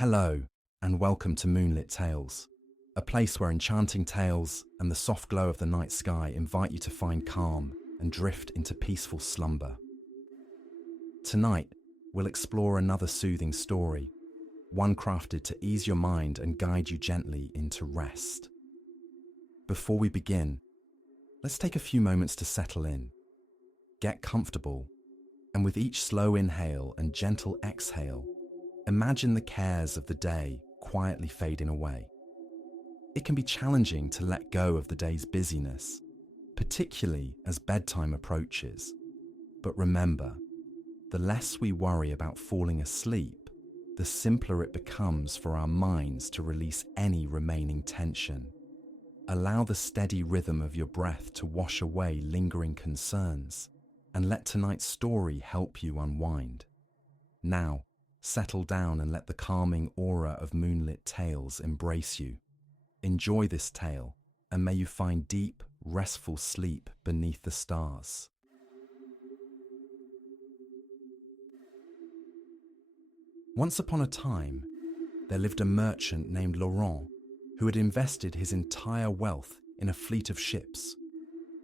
Hello, and welcome to Moonlit Tales, a place where enchanting tales and the soft glow of the night sky invite you to find calm and drift into peaceful slumber. Tonight, we'll explore another soothing story, one crafted to ease your mind and guide you gently into rest. Before we begin, let's take a few moments to settle in. Get comfortable, and with each slow inhale and gentle exhale, imagine the cares of the day quietly fading away. It can be challenging to let go of the day's busyness, particularly as bedtime approaches. But remember, the less we worry about falling asleep, the simpler it becomes for our minds to release any remaining tension. Allow the steady rhythm of your breath to wash away lingering concerns, and let tonight's story help you unwind. Now, settle down and let the calming aura of Moonlit Tales embrace you. Enjoy this tale, and may you find deep, restful sleep beneath the stars. Once upon a time, there lived a merchant named Laurent who had invested his entire wealth in a fleet of ships,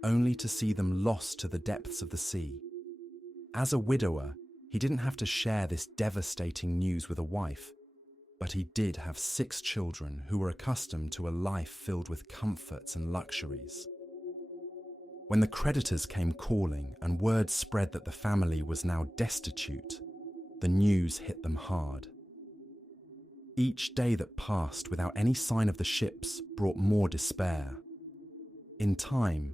only to see them lost to the depths of the sea. As a widower, he didn't have to share this devastating news with a wife, but he did have 6 children who were accustomed to a life filled with comforts and luxuries. When the creditors came calling and word spread that the family was now destitute, the news hit them hard. Each day that passed without any sign of the ships brought more despair. In time,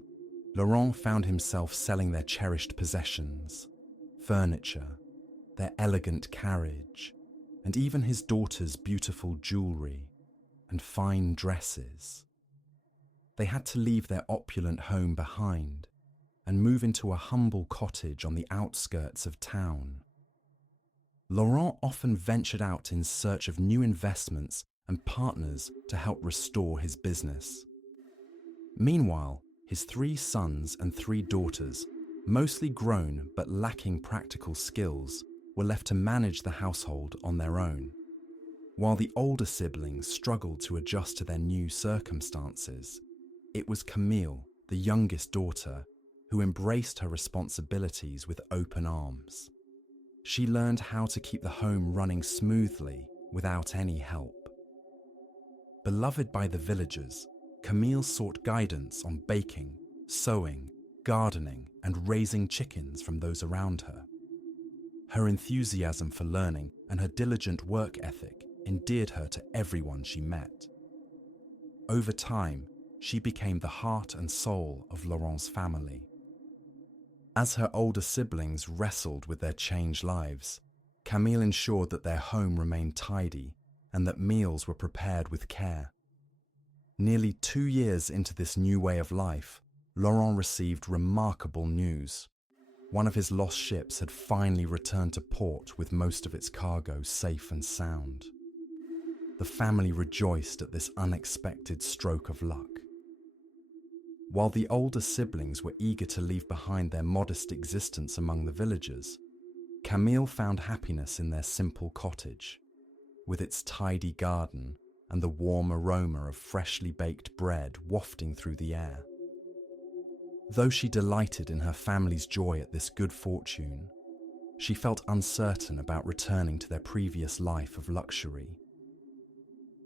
Laurent found himself selling their cherished possessions, furniture, their elegant carriage, and even his daughter's beautiful jewelry and fine dresses. They had to leave their opulent home behind and move into a humble cottage on the outskirts of town. Laurent often ventured out in search of new investments and partners to help restore his business. Meanwhile, his 3 sons and 3 daughters, mostly grown but lacking practical skills, were left to manage the household on their own. While the older siblings struggled to adjust to their new circumstances, it was Camille, the youngest daughter, who embraced her responsibilities with open arms. She learned how to keep the home running smoothly without any help. Beloved by the villagers, Camille sought guidance on baking, sewing, gardening, and raising chickens from those around her. Her enthusiasm for learning and her diligent work ethic endeared her to everyone she met. Over time, she became the heart and soul of Laurent's family. As her older siblings wrestled with their changed lives, Camille ensured that their home remained tidy and that meals were prepared with care. Nearly 2 years into this new way of life, Laurent received remarkable news. One of his lost ships had finally returned to port with most of its cargo safe and sound. The family rejoiced at this unexpected stroke of luck. While the older siblings were eager to leave behind their modest existence among the villagers, Camille found happiness in their simple cottage, with its tidy garden and the warm aroma of freshly baked bread wafting through the air. Though she delighted in her family's joy at this good fortune, she felt uncertain about returning to their previous life of luxury.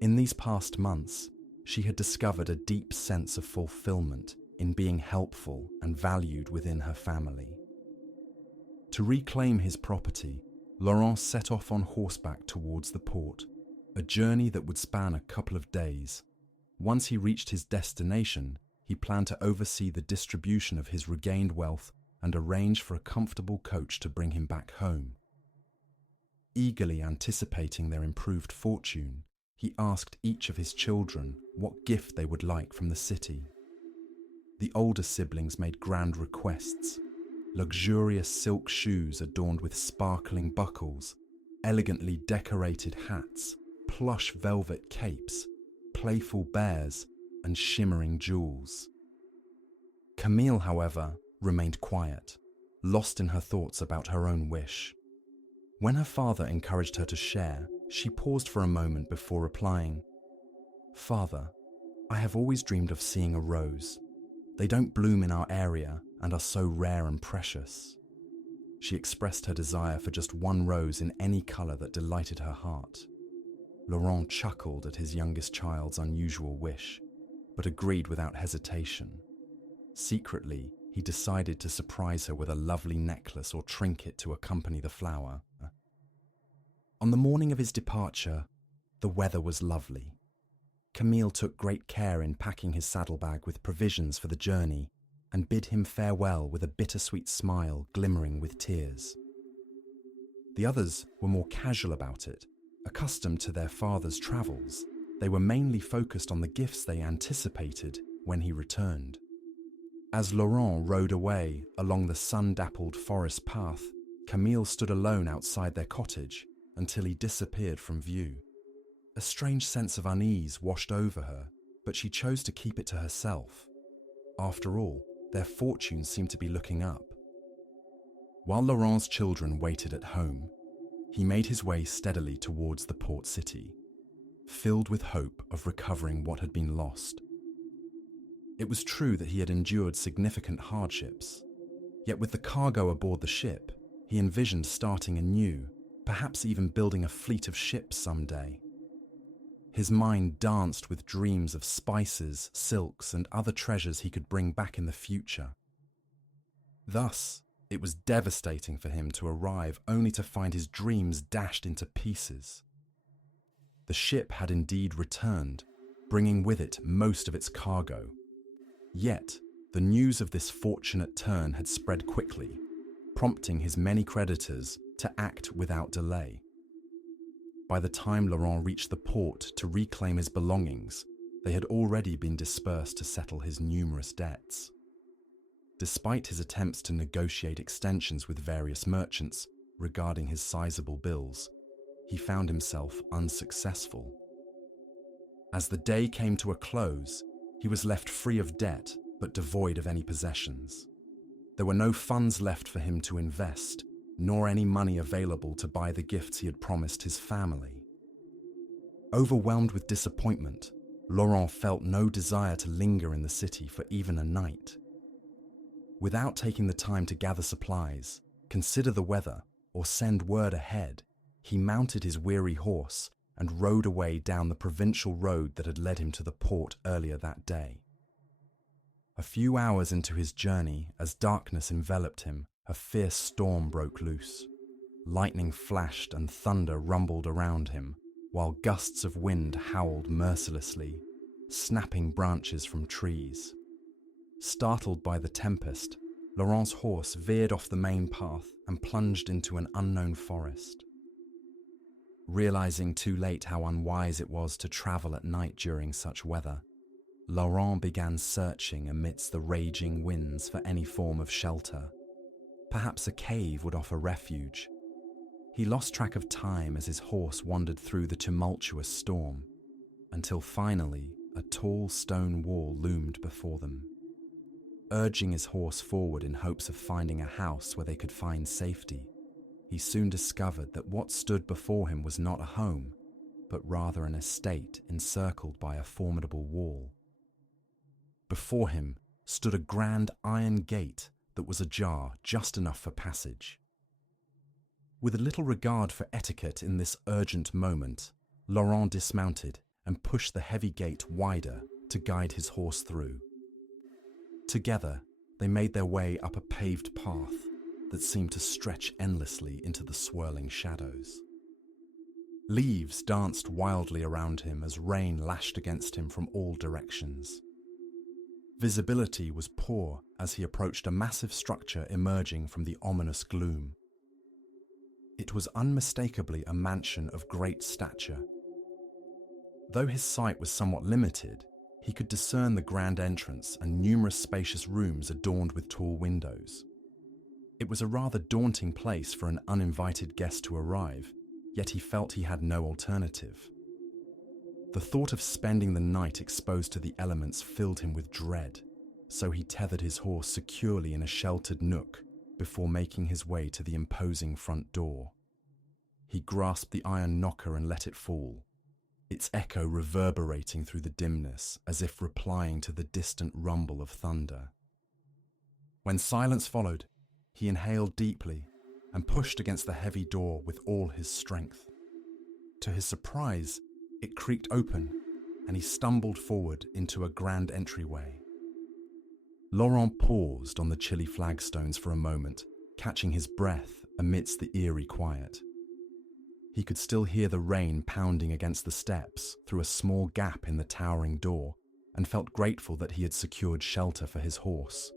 In these past months, she had discovered a deep sense of fulfillment in being helpful and valued within her family. To reclaim his property, Laurent set off on horseback towards the port, a journey that would span a couple of days. Once he reached his destination, he planned to oversee the distribution of his regained wealth and arrange for a comfortable coach to bring him back home. Eagerly anticipating their improved fortune, he asked each of his children what gift they would like from the city. The older siblings made grand requests: luxurious silk shoes adorned with sparkling buckles, elegantly decorated hats, plush velvet capes, playful bears, and shimmering jewels. Camille, however, remained quiet, lost in her thoughts about her own wish. When her father encouraged her to share, She paused for a moment before replying, "Father, I have always dreamed of seeing a rose. They don't bloom in our area and are so rare and precious." She expressed her desire for just one rose in any color that delighted her heart. Laurent chuckled at his youngest child's unusual wish, but agreed without hesitation. Secretly, he decided to surprise her with a lovely necklace or trinket to accompany the flower. On the morning of his departure, the weather was lovely. Camille took great care in packing his saddlebag with provisions for the journey and bid him farewell with a bittersweet smile glimmering with tears. The others were more casual about it. Accustomed to their father's travels, they were mainly focused on the gifts they anticipated when he returned. As Laurent rode away along the sun-dappled forest path, Camille stood alone outside their cottage until he disappeared from view. A strange sense of unease washed over her, but she chose to keep it to herself. After all, their fortunes seemed to be looking up. While Laurent's children waited at home, he made his way steadily towards the port city, filled with hope of recovering what had been lost. It was true that he had endured significant hardships, yet with the cargo aboard the ship, he envisioned starting anew, perhaps even building a fleet of ships someday. His mind danced with dreams of spices, silks, and other treasures he could bring back in the future. Thus, it was devastating for him to arrive only to find his dreams dashed into pieces. The ship had indeed returned, bringing with it most of its cargo. Yet, the news of this fortunate turn had spread quickly, prompting his many creditors to act without delay. By the time Laurent reached the port to reclaim his belongings, they had already been dispersed to settle his numerous debts. Despite his attempts to negotiate extensions with various merchants regarding his sizable bills, he found himself unsuccessful. As the day came to a close, he was left free of debt but devoid of any possessions. There were no funds left for him to invest, nor any money available to buy the gifts he had promised his family. Overwhelmed with disappointment, Laurent felt no desire to linger in the city for even a night. Without taking the time to gather supplies, consider the weather, or send word ahead, he mounted his weary horse and rode away down the provincial road that had led him to the port earlier that day. A few hours into his journey, as darkness enveloped him, a fierce storm broke loose. Lightning flashed and thunder rumbled around him, while gusts of wind howled mercilessly, snapping branches from trees. Startled by the tempest, Laurent's horse veered off the main path and plunged into an unknown forest. Realizing too late how unwise it was to travel at night during such weather, Laurent began searching amidst the raging winds for any form of shelter. Perhaps a cave would offer refuge. He lost track of time as his horse wandered through the tumultuous storm, until finally a tall stone wall loomed before them. Urging his horse forward in hopes of finding a house where they could find safety, he soon discovered that what stood before him was not a home, but rather an estate encircled by a formidable wall. Before him stood a grand iron gate that was ajar just enough for passage. With a little regard for etiquette in this urgent moment, Laurent dismounted and pushed the heavy gate wider to guide his horse through. Together, they made their way up a paved path that seemed to stretch endlessly into the swirling shadows. Leaves danced wildly around him as rain lashed against him from all directions. Visibility was poor as he approached a massive structure emerging from the ominous gloom. It was unmistakably a mansion of great stature. Though his sight was somewhat limited, he could discern the grand entrance and numerous spacious rooms adorned with tall windows. It was a rather daunting place for an uninvited guest to arrive, yet he felt he had no alternative. The thought of spending the night exposed to the elements filled him with dread, so he tethered his horse securely in a sheltered nook before making his way to the imposing front door. He grasped the iron knocker and let it fall, its echo reverberating through the dimness as if replying to the distant rumble of thunder. When silence followed, he inhaled deeply and pushed against the heavy door with all his strength. To his surprise, it creaked open and he stumbled forward into a grand entryway. Laurent paused on the chilly flagstones for a moment, catching his breath amidst the eerie quiet. He could still hear the rain pounding against the steps through a small gap in the towering door and felt grateful that he had secured shelter for his horse.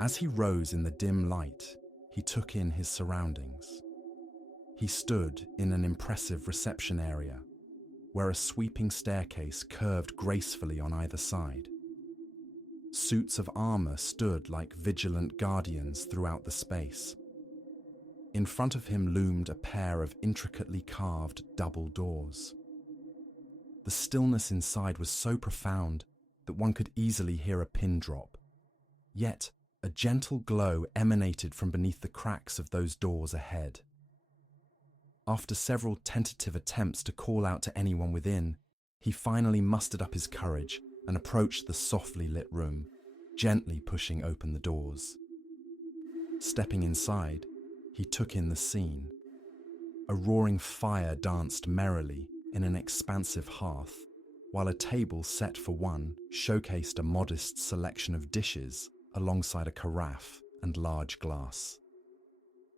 As he rose in the dim light, he took in his surroundings. He stood in an impressive reception area, where a sweeping staircase curved gracefully on either side. Suits of armor stood like vigilant guardians throughout the space. In front of him loomed a pair of intricately carved double doors. The stillness inside was so profound that one could easily hear a pin drop. Yet, a gentle glow emanated from beneath the cracks of those doors ahead. After several tentative attempts to call out to anyone within, he finally mustered up his courage and approached the softly lit room, gently pushing open the doors. Stepping inside, he took in the scene. A roaring fire danced merrily in an expansive hearth, while a table set for one showcased a modest selection of dishes alongside a carafe and large glass.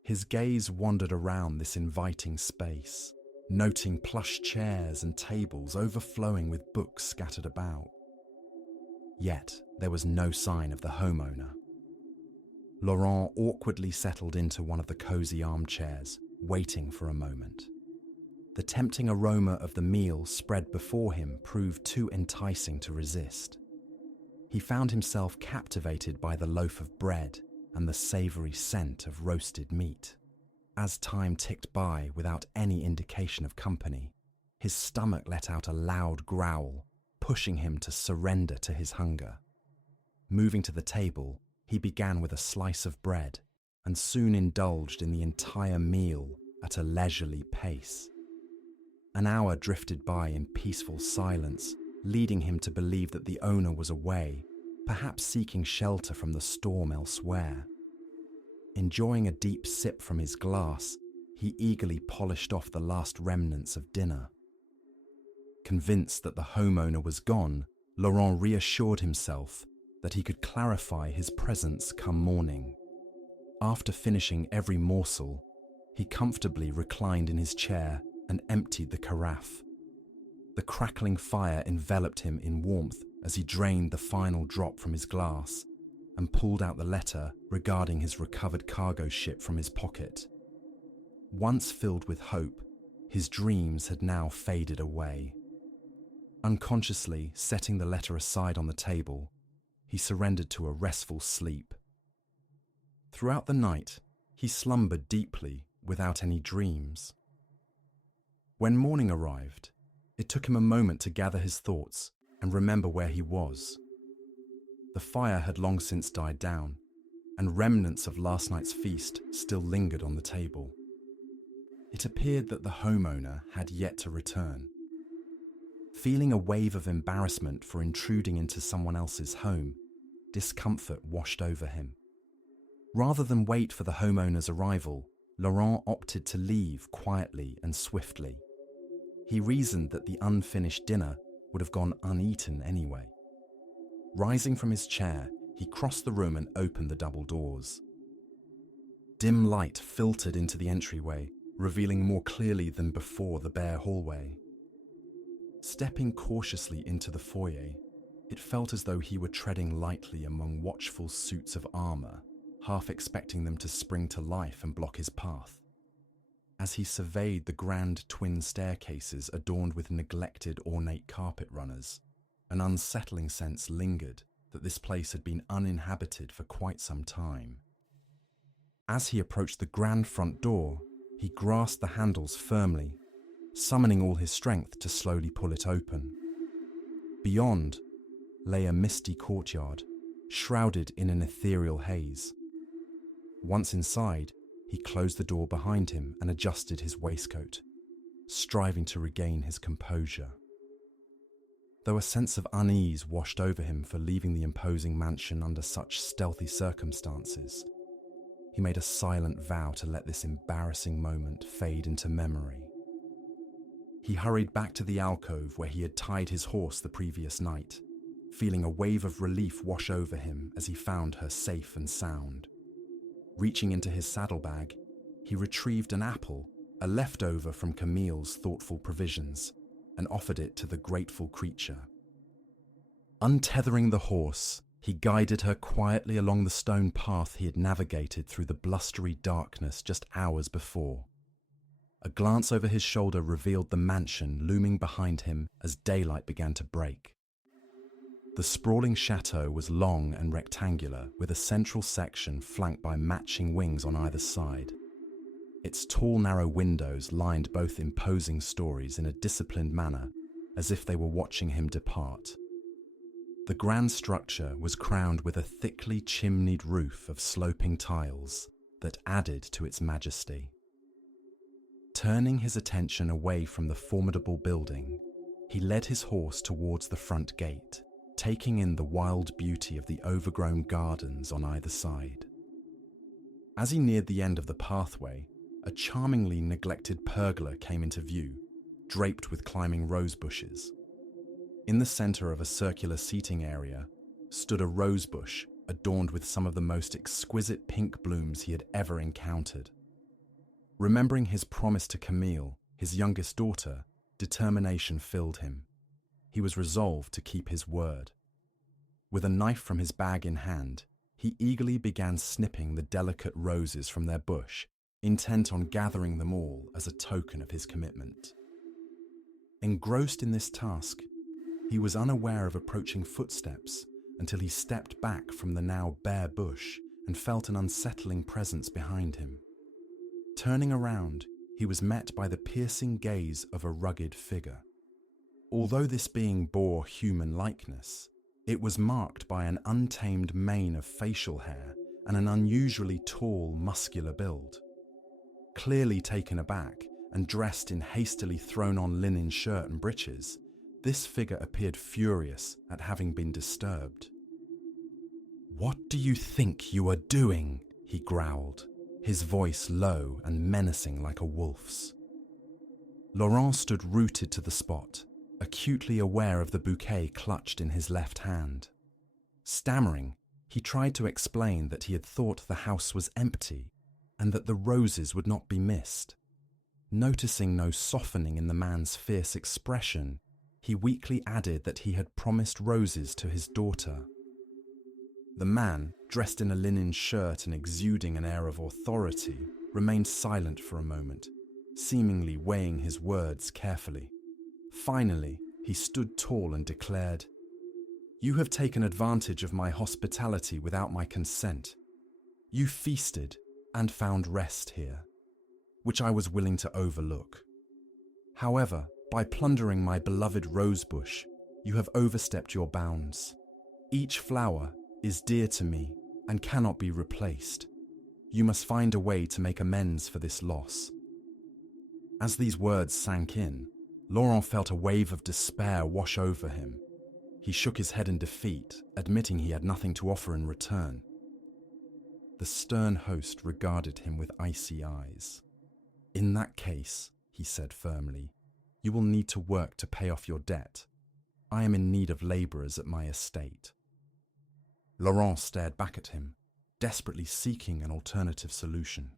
His gaze wandered around this inviting space, noting plush chairs and tables overflowing with books scattered about. Yet there was no sign of the homeowner. Laurent awkwardly settled into one of the cozy armchairs, waiting for a moment. The tempting aroma of the meal spread before him proved too enticing to resist. He found himself captivated by the loaf of bread and the savory scent of roasted meat. As time ticked by without any indication of company, his stomach let out a loud growl, pushing him to surrender to his hunger. Moving to the table, he began with a slice of bread and soon indulged in the entire meal at a leisurely pace. An hour drifted by in peaceful silence, leading him to believe that the owner was away, perhaps seeking shelter from the storm elsewhere. Enjoying a deep sip from his glass, he eagerly polished off the last remnants of dinner. Convinced that the homeowner was gone, Laurent reassured himself that he could clarify his presence come morning. After finishing every morsel, he comfortably reclined in his chair and emptied the carafe. The crackling fire enveloped him in warmth as he drained the final drop from his glass and pulled out the letter regarding his recovered cargo ship from his pocket. Once filled with hope, his dreams had now faded away. Unconsciously setting the letter aside on the table, he surrendered to a restful sleep. Throughout the night, he slumbered deeply without any dreams. When morning arrived, it took him a moment to gather his thoughts and remember where he was. The fire had long since died down, and remnants of last night's feast still lingered on the table. It appeared that the homeowner had yet to return. Feeling a wave of embarrassment for intruding into someone else's home, discomfort washed over him. Rather than wait for the homeowner's arrival, Laurent opted to leave quietly and swiftly. He reasoned that the unfinished dinner would have gone uneaten anyway. Rising from his chair, he crossed the room and opened the double doors. Dim light filtered into the entryway, revealing more clearly than before the bare hallway. Stepping cautiously into the foyer, it felt as though he were treading lightly among watchful suits of armor, half expecting them to spring to life and block his path. As he surveyed the grand twin staircases adorned with neglected ornate carpet runners, an unsettling sense lingered that this place had been uninhabited for quite some time. As he approached the grand front door, he grasped the handles firmly, summoning all his strength to slowly pull it open. Beyond lay a misty courtyard, shrouded in an ethereal haze. Once inside, He closed the door behind him and adjusted his waistcoat, striving to regain his composure. Though a sense of unease washed over him for leaving the imposing mansion under such stealthy circumstances, he made a silent vow to let this embarrassing moment fade into memory. He hurried back to the alcove where he had tied his horse the previous night, feeling a wave of relief wash over him as he found her safe and sound. Reaching into his saddlebag, he retrieved an apple, a leftover from Camille's thoughtful provisions, and offered it to the grateful creature. Untethering the horse, he guided her quietly along the stone path he had navigated through the blustery darkness just hours before. A glance over his shoulder revealed the mansion looming behind him as daylight began to break. The sprawling chateau was long and rectangular, with a central section flanked by matching wings on either side. Its tall, narrow windows lined both imposing stories in a disciplined manner, as if they were watching him depart. The grand structure was crowned with a thickly chimneyed roof of sloping tiles that added to its majesty. Turning his attention away from the formidable building, he led his horse towards the front gate, taking in the wild beauty of the overgrown gardens on either side. As he neared the end of the pathway, a charmingly neglected pergola came into view, draped with climbing rose bushes. In the center of a circular seating area stood a rose bush adorned with some of the most exquisite pink blooms he had ever encountered. Remembering his promise to Camille, his youngest daughter, determination filled him. He was resolved to keep his word. With a knife from his bag in hand, he eagerly began snipping the delicate roses from their bush, intent on gathering them all as a token of his commitment. Engrossed in this task, he was unaware of approaching footsteps until he stepped back from the now bare bush and felt an unsettling presence behind him. Turning around, he was met by the piercing gaze of a rugged figure. Although this being bore human likeness, it was marked by an untamed mane of facial hair and an unusually tall, muscular build. Clearly taken aback and dressed in hastily thrown-on linen shirt and breeches, this figure appeared furious at having been disturbed. "What do you think you are doing?" he growled, his voice low and menacing like a wolf's. Laurent stood rooted to the spot, acutely aware of the bouquet clutched in his left hand. Stammering, he tried to explain that he had thought the house was empty and that the roses would not be missed. Noticing no softening in the man's fierce expression, he weakly added that he had promised roses to his daughter. The man, dressed in a linen shirt and exuding an air of authority, remained silent for a moment, seemingly weighing his words carefully. Finally, he stood tall and declared, "You have taken advantage of my hospitality without my consent. You feasted and found rest here, which I was willing to overlook. However, by plundering my beloved rosebush, you have overstepped your bounds. Each flower is dear to me and cannot be replaced. You must find a way to make amends for this loss." As these words sank in, Laurent felt a wave of despair wash over him. He shook his head in defeat, admitting he had nothing to offer in return. The stern host regarded him with icy eyes. "In that case," he said firmly, "you will need to work to pay off your debt. I am in need of labourers at my estate." Laurent stared back at him, desperately seeking an alternative solution.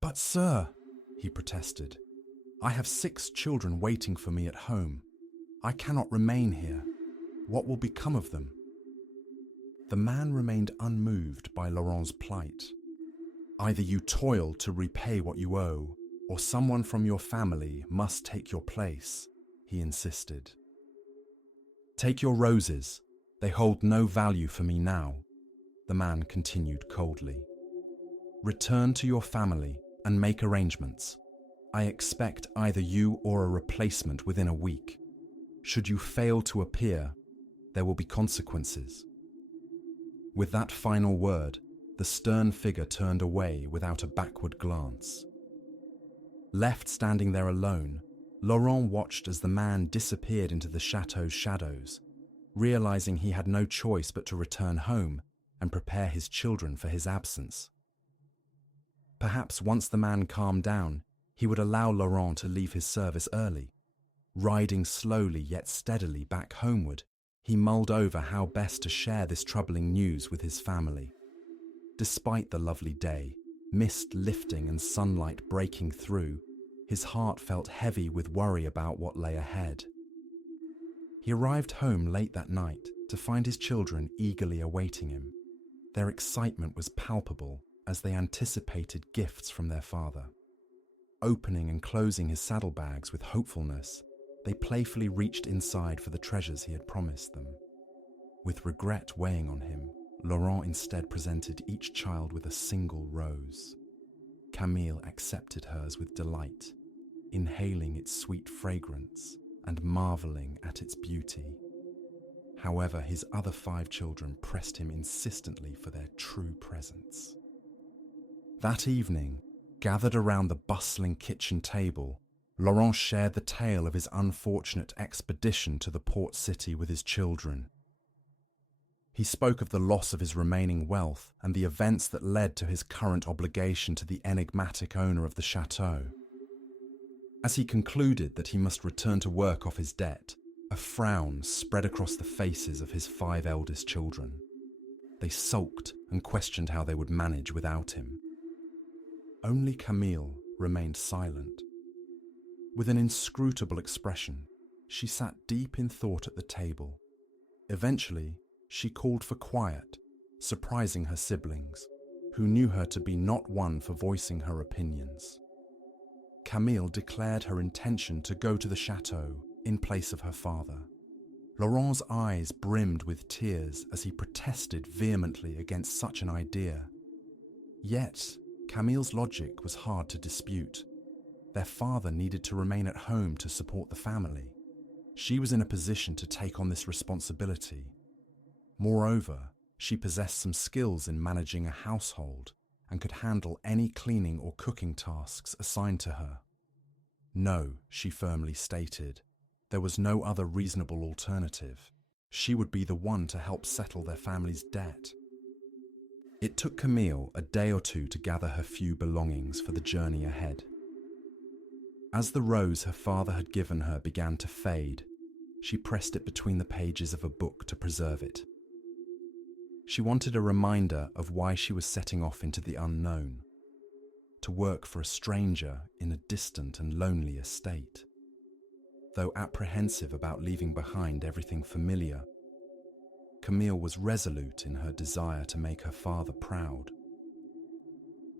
"But sir," he protested, "I have 6 children waiting for me at home. I cannot remain here. What will become of them?" The man remained unmoved by Laurent's plight. "Either you toil to repay what you owe, or someone from your family must take your place," he insisted. "Take your roses. They hold no value for me now," the man continued coldly. "Return to your family and make arrangements. I expect either you or a replacement within a week. Should you fail to appear, there will be consequences." With that final word, the stern figure turned away without a backward glance. Left standing there alone, Laurent watched as the man disappeared into the chateau's shadows, realizing he had no choice but to return home and prepare his children for his absence. Perhaps once the man calmed down, he would allow Laurent to leave his service early. Riding slowly yet steadily back homeward, he mulled over how best to share this troubling news with his family. Despite the lovely day, mist lifting and sunlight breaking through, his heart felt heavy with worry about what lay ahead. He arrived home late that night to find his children eagerly awaiting him. Their excitement was palpable as they anticipated gifts from their father. Opening and closing his saddlebags with hopefulness, they playfully reached inside for the treasures he had promised them. With regret weighing on him, Laurent instead presented each child with a single rose. Camille accepted hers with delight, inhaling its sweet fragrance and marveling at its beauty. However, his other 5 children pressed him insistently for their true presents. That evening, gathered around the bustling kitchen table, Laurent shared the tale of his unfortunate expedition to the port city with his children. He spoke of the loss of his remaining wealth and the events that led to his current obligation to the enigmatic owner of the chateau. As he concluded that he must return to work off his debt, a frown spread across the faces of his 5 eldest children. They sulked and questioned how they would manage without him. Only Camille remained silent. With an inscrutable expression, she sat deep in thought at the table. Eventually, she called for quiet, surprising her siblings, who knew her to be not one for voicing her opinions. Camille declared her intention to go to the chateau in place of her father. Laurent's eyes brimmed with tears as he protested vehemently against such an idea. Yet, Camille's logic was hard to dispute. Their father needed to remain at home to support the family. She was in a position to take on this responsibility. Moreover, she possessed some skills in managing a household and could handle any cleaning or cooking tasks assigned to her. No, she firmly stated, there was no other reasonable alternative. She would be the one to help settle their family's debt. It took Camille a day or two to gather her few belongings for the journey ahead. As the rose her father had given her began to fade, she pressed it between the pages of a book to preserve it. She wanted a reminder of why she was setting off into the unknown, to work for a stranger in a distant and lonely estate. Though apprehensive about leaving behind everything familiar, Camille was resolute in her desire to make her father proud.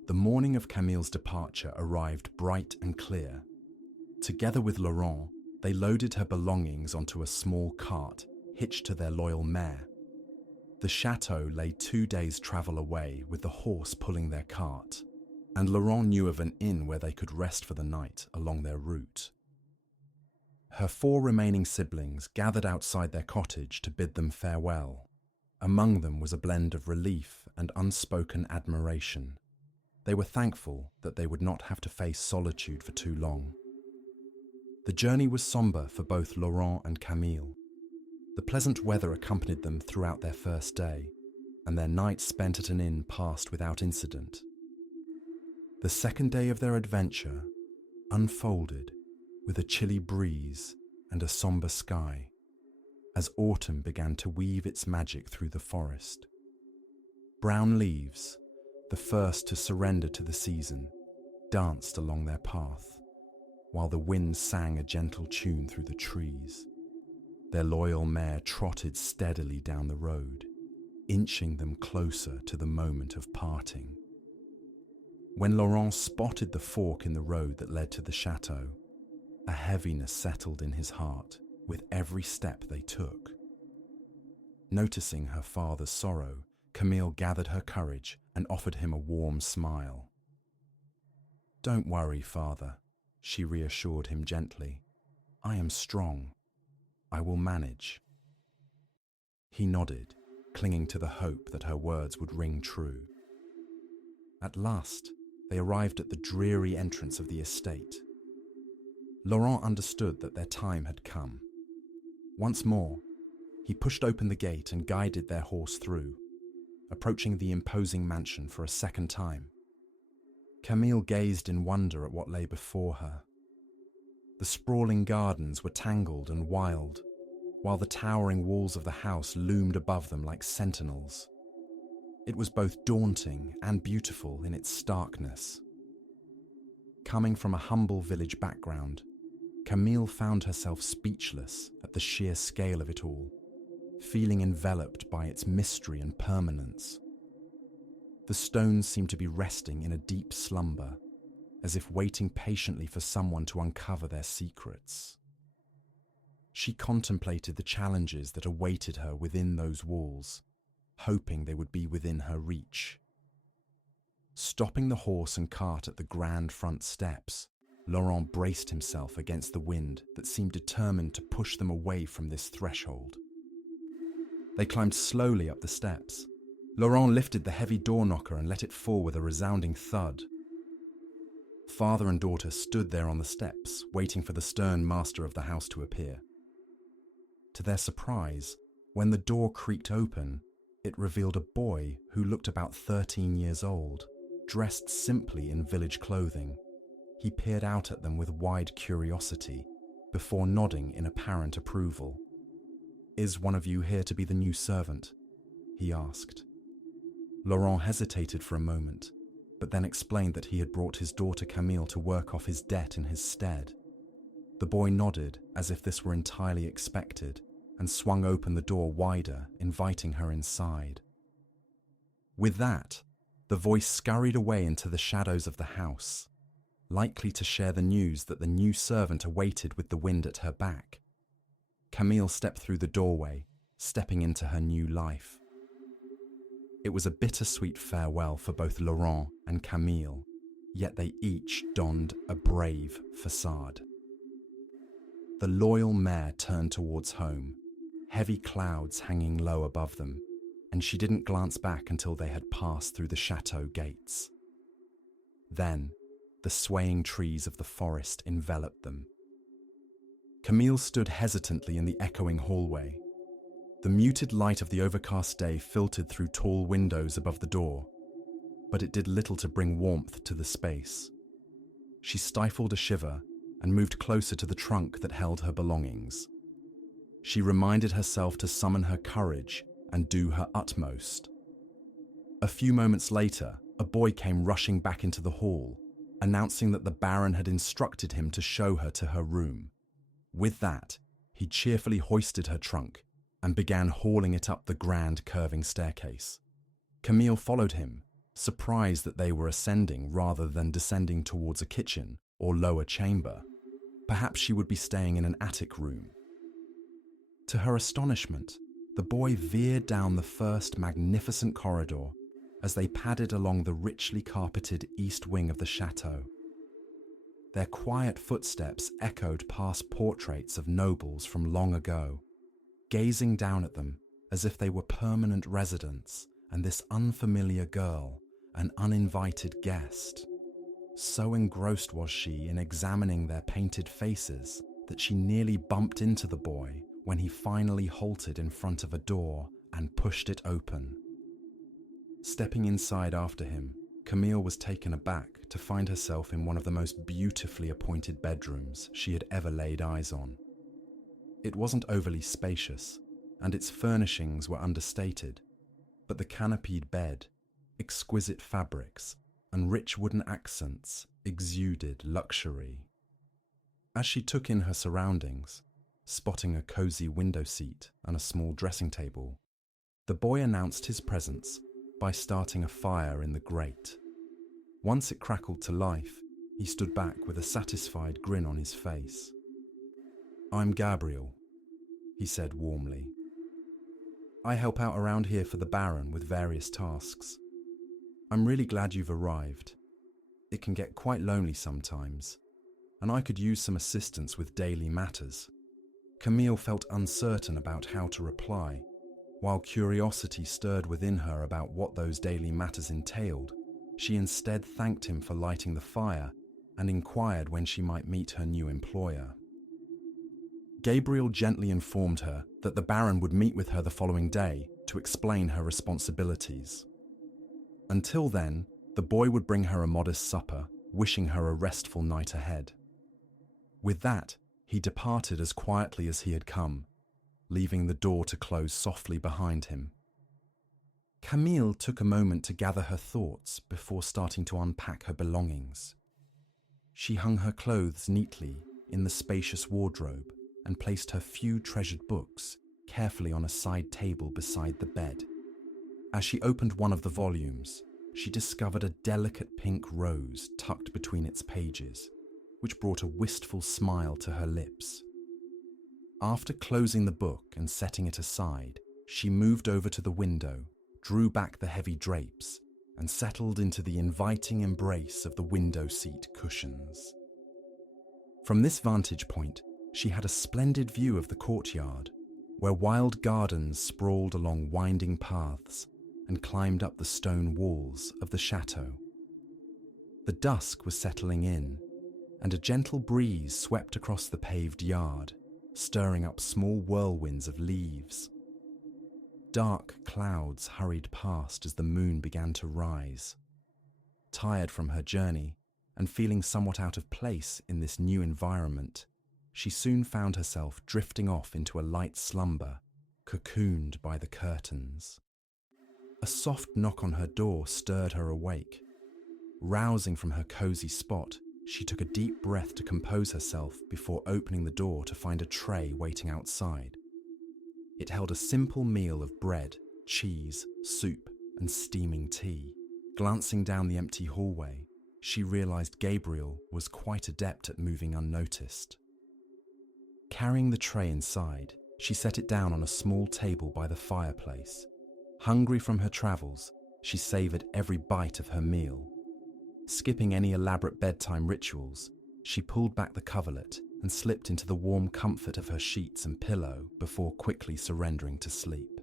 The morning of Camille's departure arrived bright and clear. Together with Laurent, they loaded her belongings onto a small cart hitched to their loyal mare. The chateau lay 2 days' travel away with the horse pulling their cart, and Laurent knew of an inn where they could rest for the night along their route. Her 4 remaining siblings gathered outside their cottage to bid them farewell. Among them was a blend of relief and unspoken admiration. They were thankful that they would not have to face solitude for too long. The journey was somber for both Laurent and Camille. The pleasant weather accompanied them throughout their first day, and their night spent at an inn passed without incident. The second day of their adventure unfolded with a chilly breeze and a somber sky, as autumn began to weave its magic through the forest. Brown leaves, the first to surrender to the season, danced along their path, while the wind sang a gentle tune through the trees. Their loyal mare trotted steadily down the road, inching them closer to the moment of parting. When Laurent spotted the fork in the road that led to the chateau, a heaviness settled in his heart with every step they took. Noticing her father's sorrow, Camille gathered her courage and offered him a warm smile. "Don't worry, father," she reassured him gently. "I am strong. I will manage." He nodded, clinging to the hope that her words would ring true. At last, they arrived at the dreary entrance of the estate. Laurent understood that their time had come. Once more, he pushed open the gate and guided their horse through, approaching the imposing mansion for a second time. Camille gazed in wonder at what lay before her. The sprawling gardens were tangled and wild, while the towering walls of the house loomed above them like sentinels. It was both daunting and beautiful in its starkness. Coming from a humble village background, Camille found herself speechless at the sheer scale of it all, feeling enveloped by its mystery and permanence. The stones seemed to be resting in a deep slumber, as if waiting patiently for someone to uncover their secrets. She contemplated the challenges that awaited her within those walls, hoping they would be within her reach. Stopping the horse and cart at the grand front steps, Laurent braced himself against the wind that seemed determined to push them away from this threshold. They climbed slowly up the steps. Laurent lifted the heavy door knocker and let it fall with a resounding thud. Father and daughter stood there on the steps, waiting for the stern master of the house to appear. To their surprise, when the door creaked open, it revealed a boy who looked about 13 years old, dressed simply in village clothing. He peered out at them with wide curiosity, before nodding in apparent approval. "Is one of you here to be the new servant?" he asked. Laurent hesitated for a moment, but then explained that he had brought his daughter Camille to work off his debt in his stead. The boy nodded as if this were entirely expected, and swung open the door wider, inviting her inside. With that, the voice scurried away into the shadows of the house, likely to share the news that the new servant awaited with the wind at her back. Camille stepped through the doorway, stepping into her new life. It was a bittersweet farewell for both Laurent and Camille, yet they each donned a brave facade. The loyal mare turned towards home, heavy clouds hanging low above them, and she didn't glance back until they had passed through the chateau gates. Then, the swaying trees of the forest enveloped them. Camille stood hesitantly in the echoing hallway. The muted light of the overcast day filtered through tall windows above the door, but it did little to bring warmth to the space. She stifled a shiver and moved closer to the trunk that held her belongings. She reminded herself to summon her courage and do her utmost. A few moments later, a boy came rushing back into the hall, announcing that the Baron had instructed him to show her to her room. With that, he cheerfully hoisted her trunk and began hauling it up the grand curving staircase. Camille followed him, surprised that they were ascending rather than descending towards a kitchen or lower chamber. Perhaps she would be staying in an attic room. To her astonishment, the boy veered down the first magnificent corridor as they padded along the richly carpeted east wing of the chateau. Their quiet footsteps echoed past portraits of nobles from long ago, gazing down at them as if they were permanent residents and this unfamiliar girl an uninvited guest. So engrossed was she in examining their painted faces that she nearly bumped into the boy when he finally halted in front of a door and pushed it open. Stepping inside after him, Camille was taken aback to find herself in one of the most beautifully appointed bedrooms she had ever laid eyes on. It wasn't overly spacious, and its furnishings were understated, but the canopied bed, exquisite fabrics, and rich wooden accents exuded luxury. As she took in her surroundings, spotting a cozy window seat and a small dressing table, the boy announced his presence by starting a fire in the grate. Once it crackled to life, he stood back with a satisfied grin on his face. "I'm Gabriel," he said warmly. "I help out around here for the Baron with various tasks. I'm really glad you've arrived. It can get quite lonely sometimes, and I could use some assistance with daily matters." Camille felt uncertain about how to reply, while curiosity stirred within her about what those daily matters entailed. She instead thanked him for lighting the fire and inquired when she might meet her new employer. Gabriel gently informed her that the Baron would meet with her the following day to explain her responsibilities. Until then, the boy would bring her a modest supper, wishing her a restful night ahead. With that, he departed as quietly as he had come, leaving the door to close softly behind him. Camille took a moment to gather her thoughts before starting to unpack her belongings. She hung her clothes neatly in the spacious wardrobe and placed her few treasured books carefully on a side table beside the bed. As she opened one of the volumes, she discovered a delicate pink rose tucked between its pages, which brought a wistful smile to her lips. After closing the book and setting it aside, she moved over to the window, drew back the heavy drapes, and settled into the inviting embrace of the window seat cushions. From this vantage point, she had a splendid view of the courtyard, where wild gardens sprawled along winding paths and climbed up the stone walls of the chateau. The dusk was settling in, and a gentle breeze swept across the paved yard, stirring up small whirlwinds of leaves. Dark clouds hurried past as the moon began to rise. Tired from her journey and feeling somewhat out of place in this new environment, she soon found herself drifting off into a light slumber, cocooned by the curtains. A soft knock on her door stirred her awake. Rousing from her cozy spot, she took a deep breath to compose herself before opening the door to find a tray waiting outside. It held a simple meal of bread, cheese, soup, and steaming tea. Glancing down the empty hallway, she realized Gabriel was quite adept at moving unnoticed. Carrying the tray inside, she set it down on a small table by the fireplace. Hungry from her travels, she savored every bite of her meal. Skipping any elaborate bedtime rituals, she pulled back the coverlet and slipped into the warm comfort of her sheets and pillow before quickly surrendering to sleep.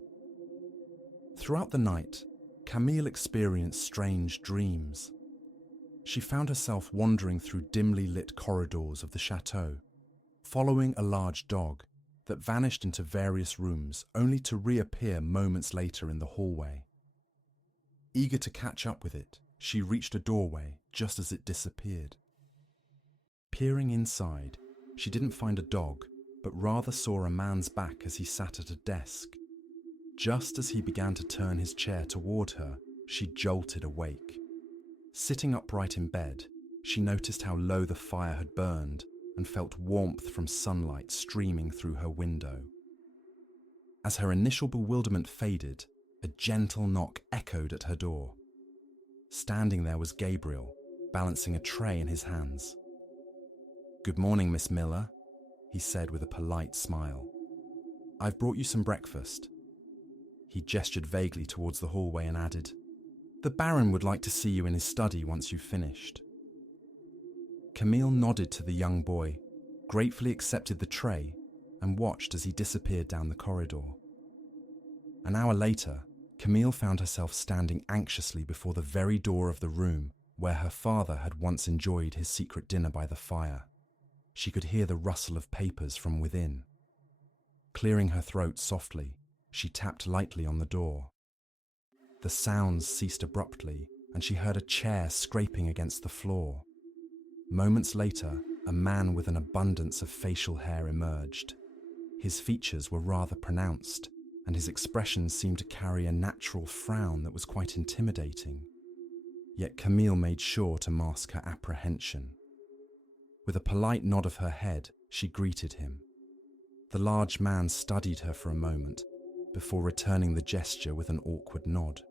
Throughout the night, Camille experienced strange dreams. She found herself wandering through dimly lit corridors of the chateau, following a large dog that vanished into various rooms only to reappear moments later in the hallway. Eager to catch up with it, she reached a doorway just as it disappeared. Peering inside, she didn't find a dog, but rather saw a man's back as he sat at a desk. Just as he began to turn his chair toward her, she jolted awake. Sitting upright in bed, she noticed how low the fire had burned and felt warmth from sunlight streaming through her window. As her initial bewilderment faded, a gentle knock echoed at her door. Standing there was Gabriel, balancing a tray in his hands. "Good morning, Miss Miller," he said with a polite smile. "I've brought you some breakfast." He gestured vaguely towards the hallway and added, "The Baron would like to see you in his study once you've finished." Camille nodded to the young boy, gratefully accepted the tray, and watched as he disappeared down the corridor. An hour later, Camille found herself standing anxiously before the very door of the room where her father had once enjoyed his secret dinner by the fire. She could hear the rustle of papers from within. Clearing her throat softly, she tapped lightly on the door. The sounds ceased abruptly, and she heard a chair scraping against the floor. Moments later, a man with an abundance of facial hair emerged. His features were rather pronounced, and his expression seemed to carry a natural frown that was quite intimidating. Yet Camille made sure to mask her apprehension. With a polite nod of her head, she greeted him. The large man studied her for a moment, before returning the gesture with an awkward nod.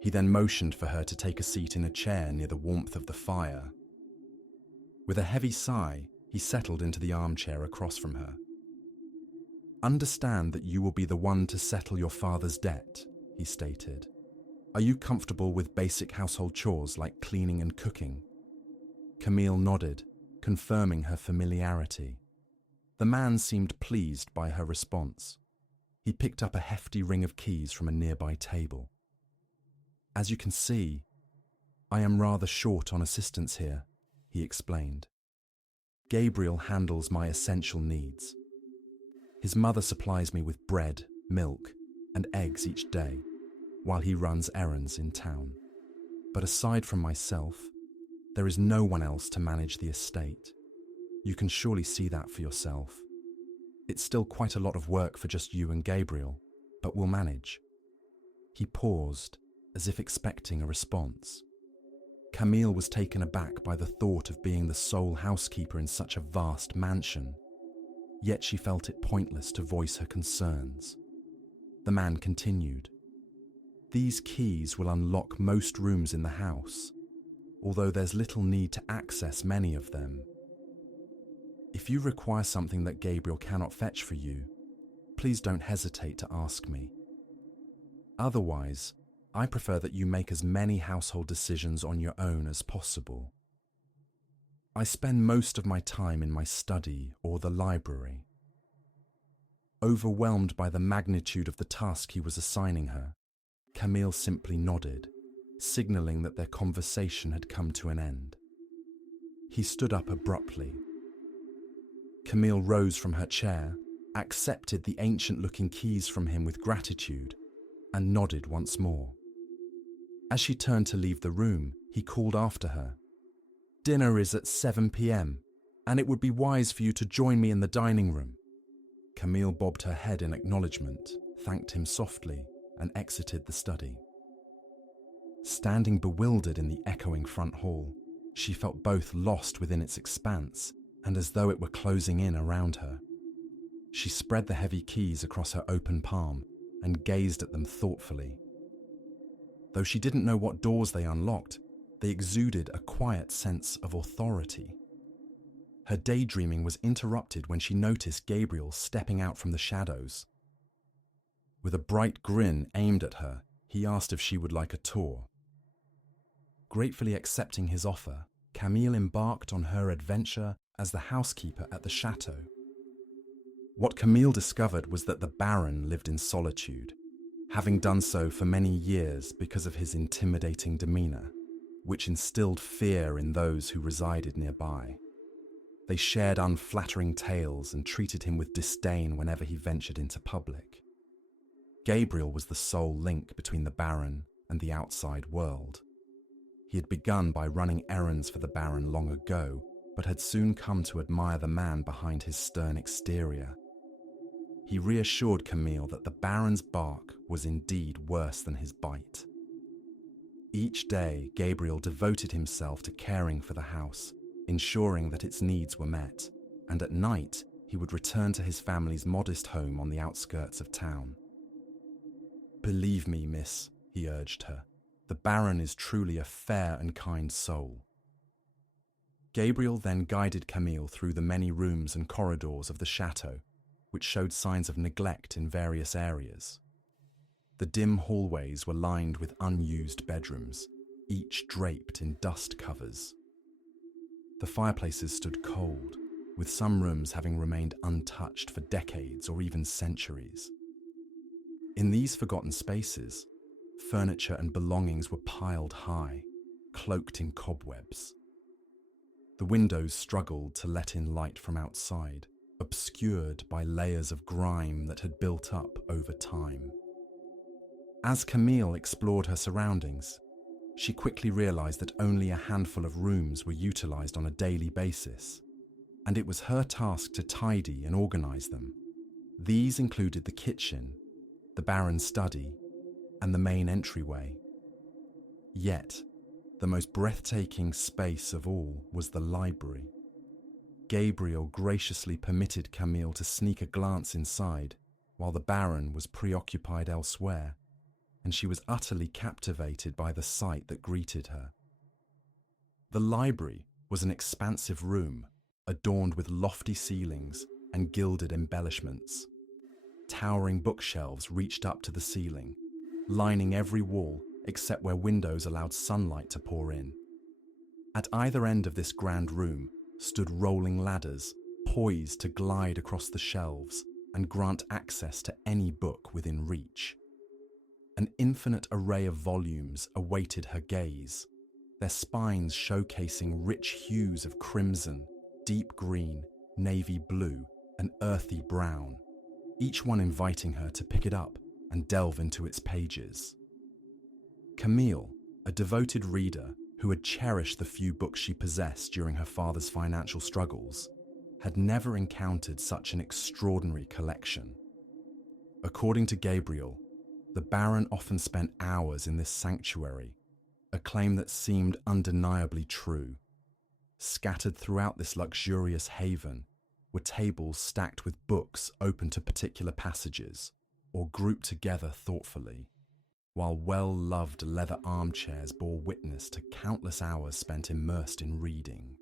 He then motioned for her to take a seat in a chair near the warmth of the fire. With a heavy sigh, he settled into the armchair across from her. "Understand that you will be the one to settle your father's debt," he stated. "Are you comfortable with basic household chores like cleaning and cooking?" Camille nodded, confirming her familiarity. The man seemed pleased by her response. He picked up a hefty ring of keys from a nearby table. "As you can see, I am rather short on assistance here, he explained. Gabriel handles my essential needs. His mother supplies me with bread, milk, and eggs each day, while he runs errands in town. But aside from myself, there is no one else to manage the estate. You can surely see that for yourself. It's still quite a lot of work for just you and Gabriel, but we'll manage. He paused, as if expecting a response. Camille was taken aback by the thought of being the sole housekeeper in such a vast mansion, yet she felt it pointless to voice her concerns. The man continued. These keys will unlock most rooms in the house, although there's little need to access many of them. If you require something that Gabriel cannot fetch for you, please don't hesitate to ask me. Otherwise, I prefer that you make as many household decisions on your own as possible. I spend most of my time in my study or the library. Overwhelmed by the magnitude of the task he was assigning her, Camille simply nodded, signaling that their conversation had come to an end. He stood up abruptly. Camille rose from her chair, accepted the ancient-looking keys from him with gratitude, and nodded once more. As she turned to leave the room, he called after her. Dinner is at 7 p.m, and it would be wise for you to join me in the dining room. Camille bobbed her head in acknowledgement, thanked him softly, and exited the study. Standing bewildered in the echoing front hall, she felt both lost within its expanse and as though it were closing in around her. She spread the heavy keys across her open palm and gazed at them thoughtfully. Though she didn't know what doors they unlocked, they exuded a quiet sense of authority. Her daydreaming was interrupted when she noticed Gabriel stepping out from the shadows. With a bright grin aimed at her, he asked if she would like a tour. Gratefully accepting his offer, Camille embarked on her adventure as the housekeeper at the chateau. What Camille discovered was that the Baron lived in solitude, having done so for many years because of his intimidating demeanor, which instilled fear in those who resided nearby. They shared unflattering tales and treated him with disdain whenever he ventured into public. Gabriel was the sole link between the Baron and the outside world. He had begun by running errands for the Baron long ago, but had soon come to admire the man behind his stern exterior. He reassured Camille that the Baron's bark was indeed worse than his bite. Each day, Gabriel devoted himself to caring for the house, ensuring that its needs were met, and at night he would return to his family's modest home on the outskirts of town. "Believe me, miss," he urged her, "the Baron is truly a fair and kind soul." Gabriel then guided Camille through the many rooms and corridors of the chateau, which showed signs of neglect in various areas. The dim hallways were lined with unused bedrooms, each draped in dust covers. The fireplaces stood cold, with some rooms having remained untouched for decades or even centuries. In these forgotten spaces, furniture and belongings were piled high, cloaked in cobwebs. The windows struggled to let in light from outside, obscured by layers of grime that had built up over time. As Camille explored her surroundings, she quickly realized that only a handful of rooms were utilized on a daily basis, and it was her task to tidy and organize them. These included the kitchen, the Baron's study, and the main entryway. Yet, the most breathtaking space of all was the library. Gabriel graciously permitted Camille to sneak a glance inside, while the Baron was preoccupied elsewhere, and she was utterly captivated by the sight that greeted her. The library was an expansive room, adorned with lofty ceilings and gilded embellishments. Towering bookshelves reached up to the ceiling, lining every wall except where windows allowed sunlight to pour in. At either end of this grand room stood rolling ladders, poised to glide across the shelves and grant access to any book within reach. An infinite array of volumes awaited her gaze, their spines showcasing rich hues of crimson, deep green, navy blue, and earthy brown, each one inviting her to pick it up and delve into its pages. Camille, a devoted reader who had cherished the few books she possessed during her father's financial struggles, had never encountered such an extraordinary collection. According to Gabriel, the Baron often spent hours in this sanctuary, a claim that seemed undeniably true. Scattered throughout this luxurious haven were tables stacked with books open to particular passages or grouped together thoughtfully, while well-loved leather armchairs bore witness to countless hours spent immersed in reading.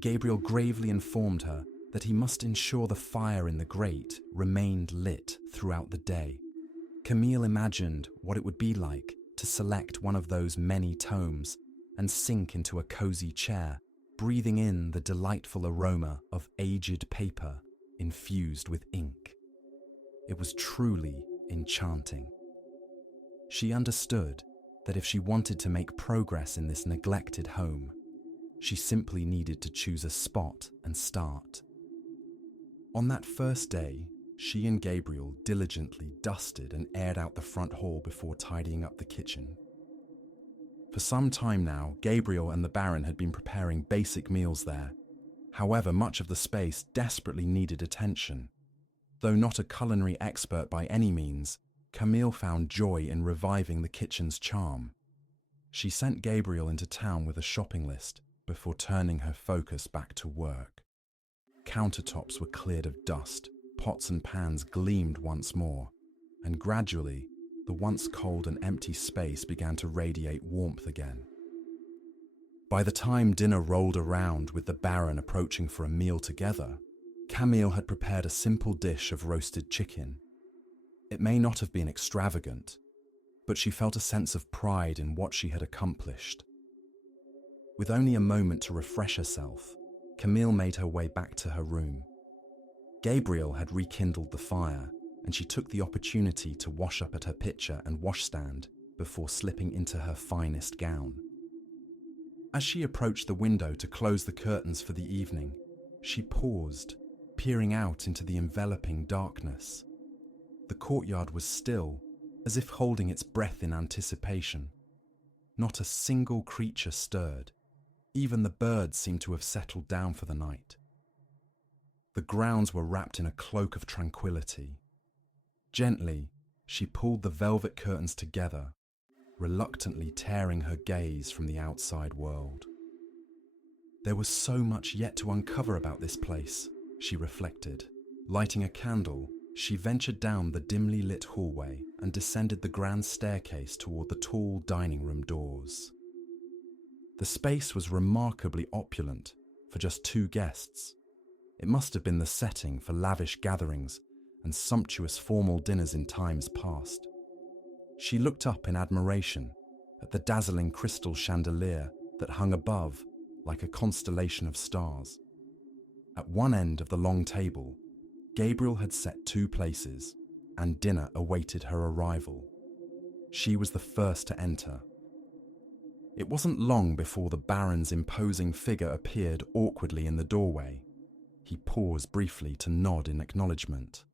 Gabriel gravely informed her that he must ensure the fire in the grate remained lit throughout the day. Camille imagined what it would be like to select one of those many tomes and sink into a cozy chair, breathing in the delightful aroma of aged paper infused with ink. It was truly enchanting. She understood that if she wanted to make progress in this neglected home, she simply needed to choose a spot and start. On that first day, she and Gabriel diligently dusted and aired out the front hall before tidying up the kitchen. For some time now, Gabriel and the Baron had been preparing basic meals there. However, much of the space desperately needed attention. Though not a culinary expert by any means, Camille found joy in reviving the kitchen's charm. She sent Gabriel into town with a shopping list before turning her focus back to work. Countertops were cleared of dust, pots and pans gleamed once more, and gradually, the once cold and empty space began to radiate warmth again. By the time dinner rolled around with the Baron approaching for a meal together, Camille had prepared a simple dish of roasted chicken. It may not have been extravagant, but she felt a sense of pride in what she had accomplished. With only a moment to refresh herself, Camille made her way back to her room. Gabriel had rekindled the fire, and she took the opportunity to wash up at her pitcher and washstand before slipping into her finest gown. As she approached the window to close the curtains for the evening, she paused, peering out into the enveloping darkness. The courtyard was still, as if holding its breath in anticipation. Not a single creature stirred. Even the birds seemed to have settled down for the night. The grounds were wrapped in a cloak of tranquility. Gently, she pulled the velvet curtains together, reluctantly tearing her gaze from the outside world. There was so much yet to uncover about this place, she reflected. Lighting a candle, she ventured down the dimly lit hallway and descended the grand staircase toward the tall dining room doors. The space was remarkably opulent for just 2 guests. It must have been the setting for lavish gatherings and sumptuous formal dinners in times past. She looked up in admiration at the dazzling crystal chandelier that hung above like a constellation of stars. At one end of the long table, Gabriel had set 2 places, and dinner awaited her arrival. She was the first to enter. It wasn't long before the Baron's imposing figure appeared awkwardly in the doorway. He paused briefly to nod in acknowledgement.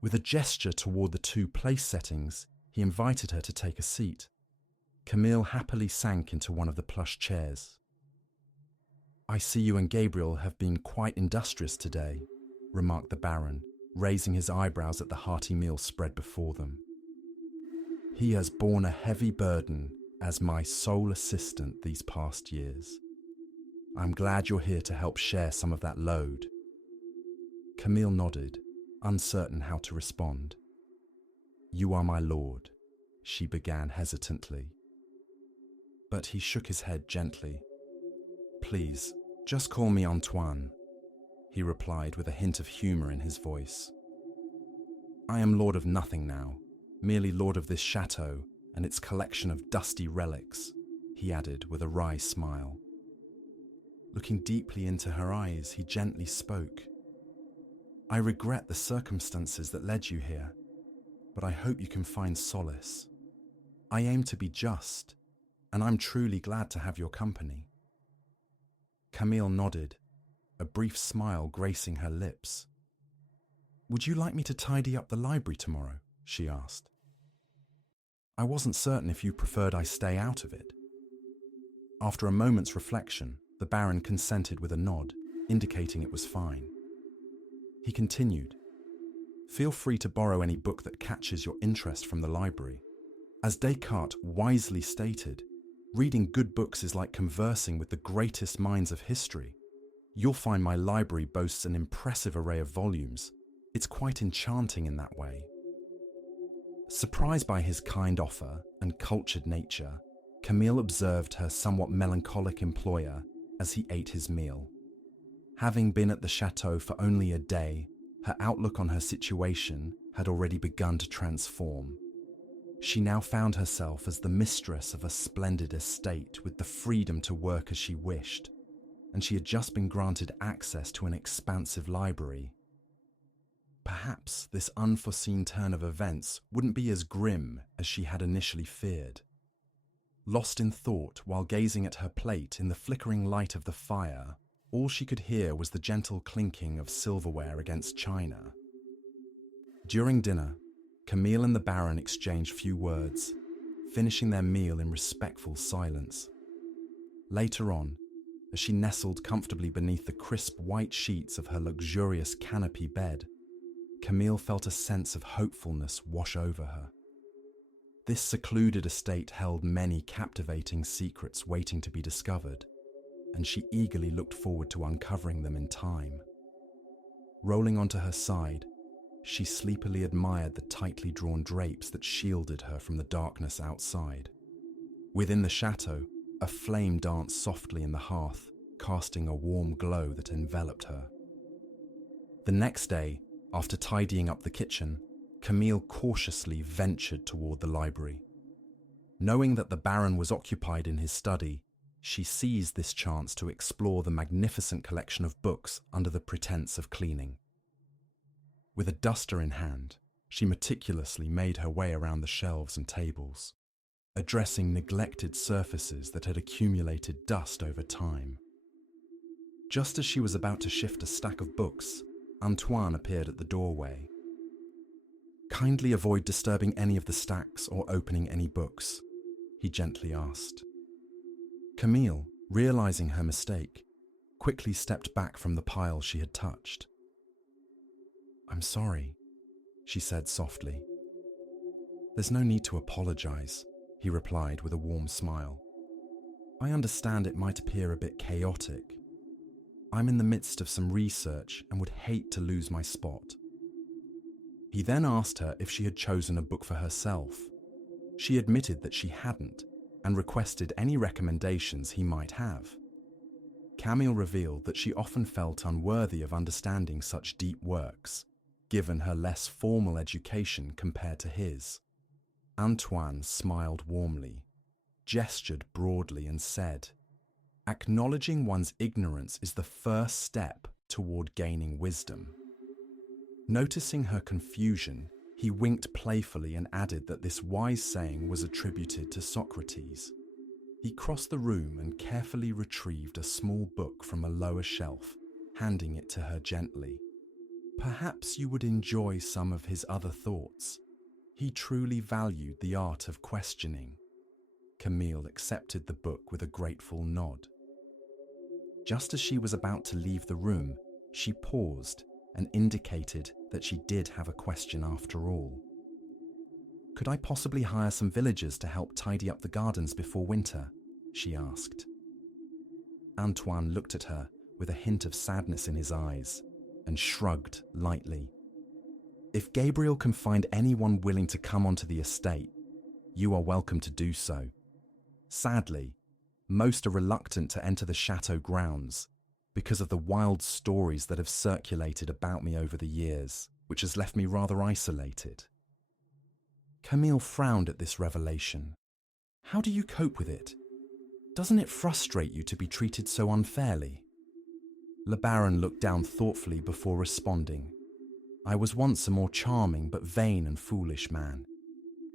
With a gesture toward the 2 place settings, he invited her to take a seat. Camille happily sank into one of the plush chairs. "I see you and Gabriel have been quite industrious today," remarked the Baron, raising his eyebrows at the hearty meal spread before them. "He has borne a heavy burden as my sole assistant these past years. I'm glad you're here to help share some of that load." Camille nodded, uncertain how to respond. "You are my lord," she began hesitantly. But he shook his head gently. "Please, just call me Antoine," he replied with a hint of humour in his voice. "I am lord of nothing now, merely lord of this chateau and its collection of dusty relics," he added with a wry smile. Looking deeply into her eyes, he gently spoke. "I regret the circumstances that led you here, but I hope you can find solace. I aim to be just, and I'm truly glad to have your company. Camille nodded, a brief smile gracing her lips. Would you like me to tidy up the library tomorrow? She asked. I wasn't certain if you preferred I stay out of it. After a moment's reflection, the Baron consented with a nod, indicating it was fine. He continued, Feel free to borrow any book that catches your interest from the library. As Descartes wisely stated, reading good books is like conversing with the greatest minds of history. You'll find my library boasts an impressive array of volumes. It's quite enchanting in that way. Surprised by his kind offer and cultured nature, Camille observed her somewhat melancholic employer as he ate his meal. Having been at the chateau for only a day, her outlook on her situation had already begun to transform. She now found herself as the mistress of a splendid estate with the freedom to work as she wished, and she had just been granted access to an expansive library. Perhaps this unforeseen turn of events wouldn't be as grim as she had initially feared. Lost in thought while gazing at her plate in the flickering light of the fire, all she could hear was the gentle clinking of silverware against china. During dinner, Camille and the Baron exchanged few words, finishing their meal in respectful silence. Later on, as she nestled comfortably beneath the crisp white sheets of her luxurious canopy bed, Camille felt a sense of hopefulness wash over her. This secluded estate held many captivating secrets waiting to be discovered, and she eagerly looked forward to uncovering them in time. Rolling onto her side, she sleepily admired the tightly drawn drapes that shielded her from the darkness outside. Within the chateau, a flame danced softly in the hearth, casting a warm glow that enveloped her. The next day, after tidying up the kitchen, Camille cautiously ventured toward the library. Knowing that the Baron was occupied in his study, she seized this chance to explore the magnificent collection of books under the pretense of cleaning. With a duster in hand, she meticulously made her way around the shelves and tables, addressing neglected surfaces that had accumulated dust over time. Just as she was about to shift a stack of books, Antoine appeared at the doorway. Kindly avoid disturbing any of the stacks or opening any books, he gently asked. Camille, realizing her mistake, quickly stepped back from the pile she had touched. I'm sorry, she said softly. There's no need to apologize, he replied with a warm smile. I understand it might appear a bit chaotic. I'm in the midst of some research and would hate to lose my spot. He then asked her if she had chosen a book for herself. She admitted that she hadn't and requested any recommendations he might have. Camille revealed that she often felt unworthy of understanding such deep works, given her less formal education compared to his. Antoine smiled warmly, gestured broadly and said, Acknowledging one's ignorance is the first step toward gaining wisdom. Noticing her confusion, he winked playfully and added that this wise saying was attributed to Socrates. He crossed the room and carefully retrieved a small book from a lower shelf, handing it to her gently. Perhaps you would enjoy some of his other thoughts. He truly valued the art of questioning. Camille accepted the book with a grateful nod. Just as she was about to leave the room, she paused and indicated that she did have a question after all. Could I possibly hire some villagers to help tidy up the gardens before winter? She asked. Antoine looked at her with a hint of sadness in his eyes and shrugged lightly. If Gabriel can find anyone willing to come onto the estate, you are welcome to do so. Sadly, most are reluctant to enter the chateau grounds because of the wild stories that have circulated about me over the years, which has left me rather isolated. Camille frowned at this revelation. How do you cope with it? Doesn't it frustrate you to be treated so unfairly? Le Baron looked down thoughtfully before responding. I was once a more charming but vain and foolish man.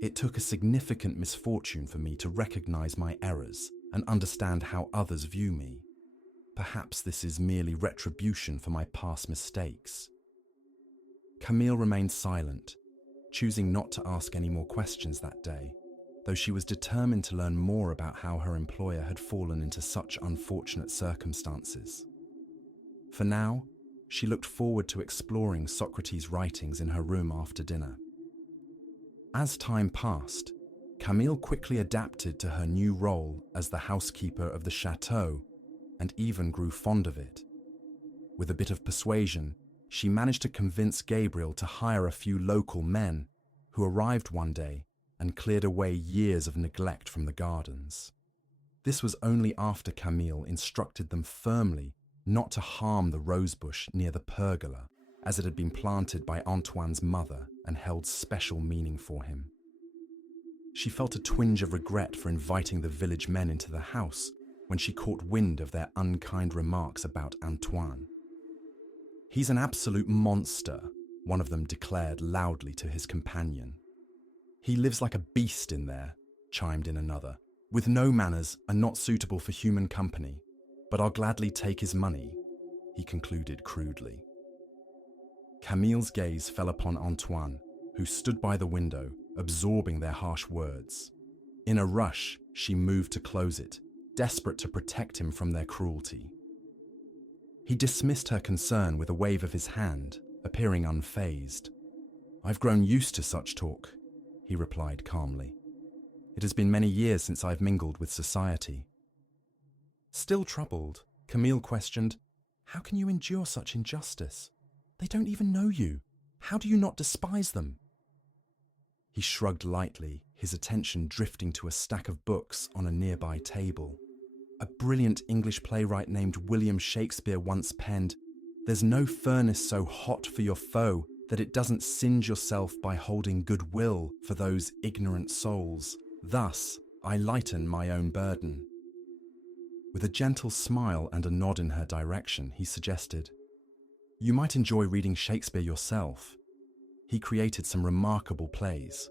It took a significant misfortune for me to recognize my errors and understand how others view me. Perhaps this is merely retribution for my past mistakes. Camille remained silent, choosing not to ask any more questions that day, though she was determined to learn more about how her employer had fallen into such unfortunate circumstances. For now, she looked forward to exploring Socrates' writings in her room after dinner. As time passed, Camille quickly adapted to her new role as the housekeeper of the chateau and even grew fond of it. With a bit of persuasion, she managed to convince Gabriel to hire a few local men who arrived one day and cleared away years of neglect from the gardens. This was only after Camille instructed them firmly not to harm the rosebush near the pergola, as it had been planted by Antoine's mother and held special meaning for him. She felt a twinge of regret for inviting the village men into the house when she caught wind of their unkind remarks about Antoine. "He's an absolute monster," one of them declared loudly to his companion. "He lives like a beast in there," chimed in another, "with no manners and not suitable for human company, but I'll gladly take his money," he concluded crudely. Camille's gaze fell upon Antoine, who stood by the window, absorbing their harsh words. In a rush, she moved to close it, desperate to protect him from their cruelty. He dismissed her concern with a wave of his hand, appearing unfazed. "I've grown used to such talk," he replied calmly. "It has been many years since I've mingled with society." Still troubled, Camille questioned, "How can you endure such injustice? They don't even know you. How do you not despise them?" He shrugged lightly, his attention drifting to a stack of books on a nearby table. A brilliant English playwright named William Shakespeare once penned, "There's no furnace so hot for your foe that it doesn't singe yourself by holding goodwill for those ignorant souls. Thus, I lighten my own burden." With a gentle smile and a nod in her direction, he suggested, "You might enjoy reading Shakespeare yourself. He created some remarkable plays."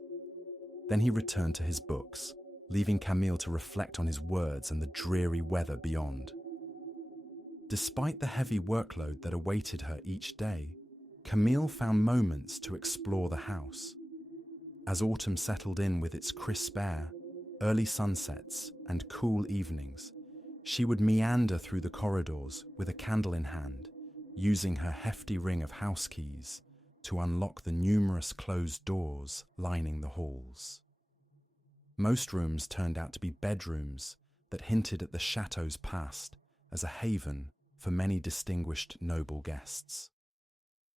Then he returned to his books, leaving Camille to reflect on his words and the dreary weather beyond. Despite the heavy workload that awaited her each day, Camille found moments to explore the house. As autumn settled in with its crisp air, early sunsets, and cool evenings, she would meander through the corridors with a candle in hand, using her hefty ring of house keys to unlock the numerous closed doors lining the halls. Most rooms turned out to be bedrooms that hinted at the chateau's past as a haven for many distinguished noble guests.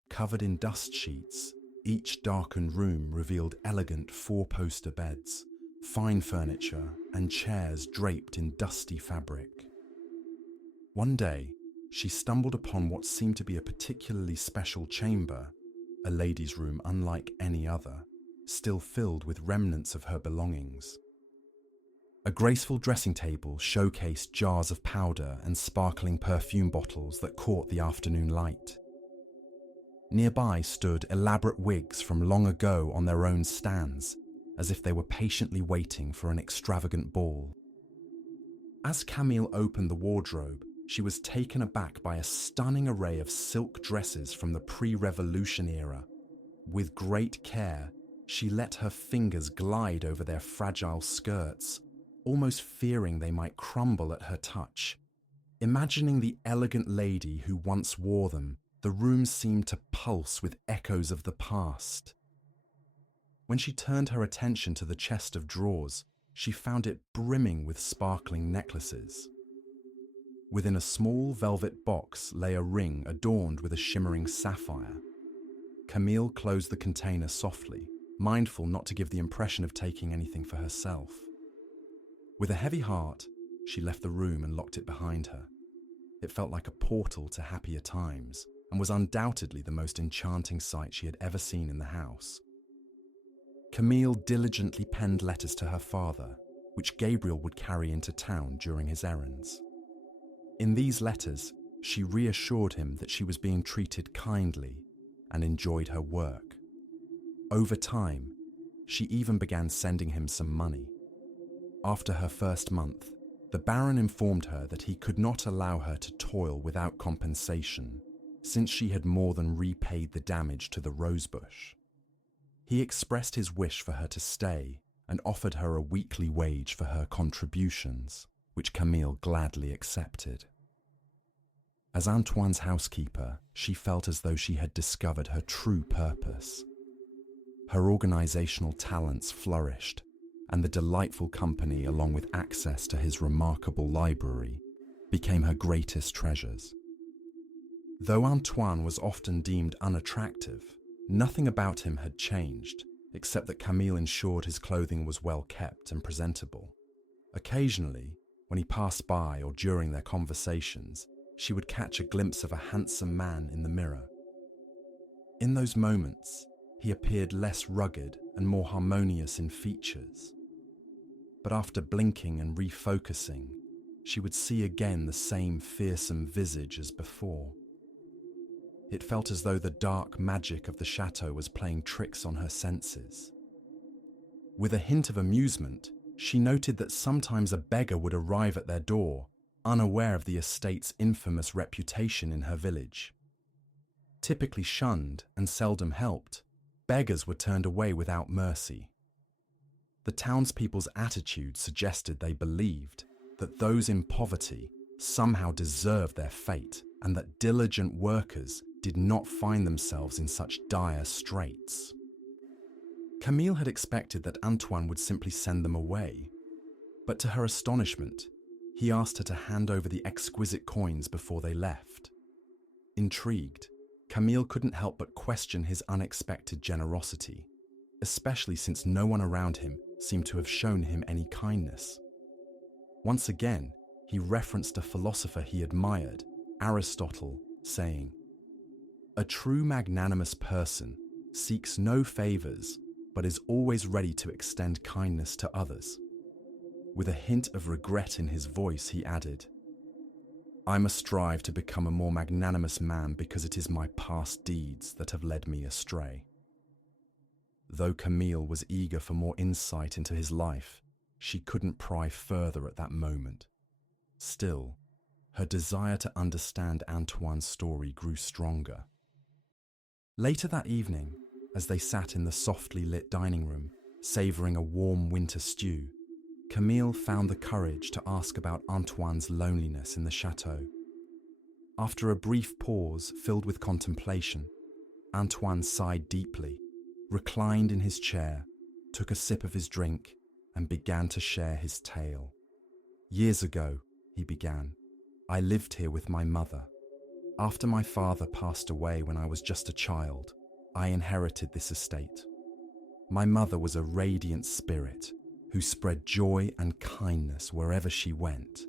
Covered in dust sheets, each darkened room revealed elegant four-poster beds, fine furniture, and chairs draped in dusty fabric. One day, she stumbled upon what seemed to be a particularly special chamber, a lady's room unlike any other, still filled with remnants of her belongings. A graceful dressing table showcased jars of powder and sparkling perfume bottles that caught the afternoon light. Nearby stood elaborate wigs from long ago on their own stands, as if they were patiently waiting for an extravagant ball. As Camille opened the wardrobe, she was taken aback by a stunning array of silk dresses from the pre-revolution era. With great care, she let her fingers glide over their fragile skirts, almost fearing they might crumble at her touch. Imagining the elegant lady who once wore them, the room seemed to pulse with echoes of the past. When she turned her attention to the chest of drawers, she found it brimming with sparkling necklaces. Within a small velvet box lay a ring adorned with a shimmering sapphire. Camille closed the container softly, mindful not to give the impression of taking anything for herself. With a heavy heart, she left the room and locked it behind her. It felt like a portal to happier times, and was undoubtedly the most enchanting sight she had ever seen in the house. Camille diligently penned letters to her father, which Gabriel would carry into town during his errands. In these letters, she reassured him that she was being treated kindly and enjoyed her work. Over time, She even began sending him some money. After her first month, the Baron informed her that he could not allow her to toil without compensation, since she had more than repaid the damage to the rosebush. He expressed his wish for her to stay and offered her a weekly wage for her contributions, which Camille gladly accepted. As Antoine's housekeeper, she felt as though she had discovered her true purpose. Her organizational talents flourished, and the delightful company, along with access to his remarkable library, became her greatest treasures. Though Antoine was often deemed unattractive, nothing about him had changed, except that Camille ensured his clothing was well kept and presentable. Occasionally, when he passed by or during their conversations, she would catch a glimpse of a handsome man in the mirror. In those moments, he appeared less rugged and more harmonious in features. But after blinking and refocusing, she would see again the same fearsome visage as before. It felt as though the dark magic of the chateau was playing tricks on her senses. With a hint of amusement, she noted that sometimes a beggar would arrive at their door, unaware of the estate's infamous reputation in her village. Typically shunned and seldom helped, beggars were turned away without mercy. The townspeople's attitude suggested they believed that those in poverty somehow deserved their fate, and that diligent workers did not find themselves in such dire straits. Camille had expected that Antoine would simply send them away, but to her astonishment, he asked her to hand over the exquisite coins before they left. Intrigued, Camille couldn't help but question his unexpected generosity, especially since no one around him seemed to have shown him any kindness. Once again, he referenced a philosopher he admired, Aristotle, saying, "A true magnanimous person seeks no favors, but is always ready to extend kindness to others." With a hint of regret in his voice, he added, "I must strive to become a more magnanimous man because it is my past deeds that have led me astray." Though Camille was eager for more insight into his life, she couldn't pry further at that moment. Still, her desire to understand Antoine's story grew stronger. Later that evening, as they sat in the softly lit dining room, savouring a warm winter stew, Camille found the courage to ask about Antoine's loneliness in the chateau. After a brief pause filled with contemplation, Antoine sighed deeply, reclined in his chair, took a sip of his drink, and began to share his tale. "Years ago," he began, "I lived here with my mother. After my father passed away when I was just a child, I inherited this estate. My mother was a radiant spirit who spread joy and kindness wherever she went.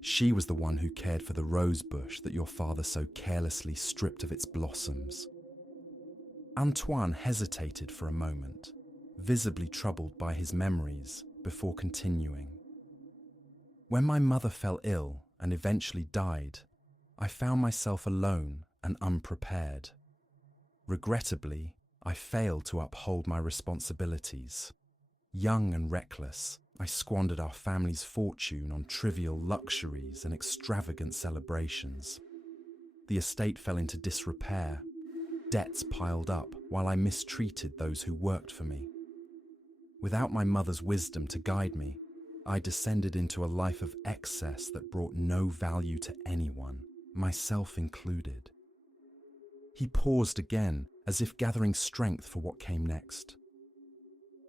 She was the one who cared for the rose bush that your father so carelessly stripped of its blossoms." Antoine hesitated for a moment, visibly troubled by his memories, before continuing. "When my mother fell ill and eventually died, I found myself alone and unprepared. Regrettably, I failed to uphold my responsibilities. Young and reckless, I squandered our family's fortune on trivial luxuries and extravagant celebrations. The estate fell into disrepair. Debts piled up while I mistreated those who worked for me. Without my mother's wisdom to guide me, I descended into a life of excess that brought no value to anyone, myself included." He paused again, as if gathering strength for what came next.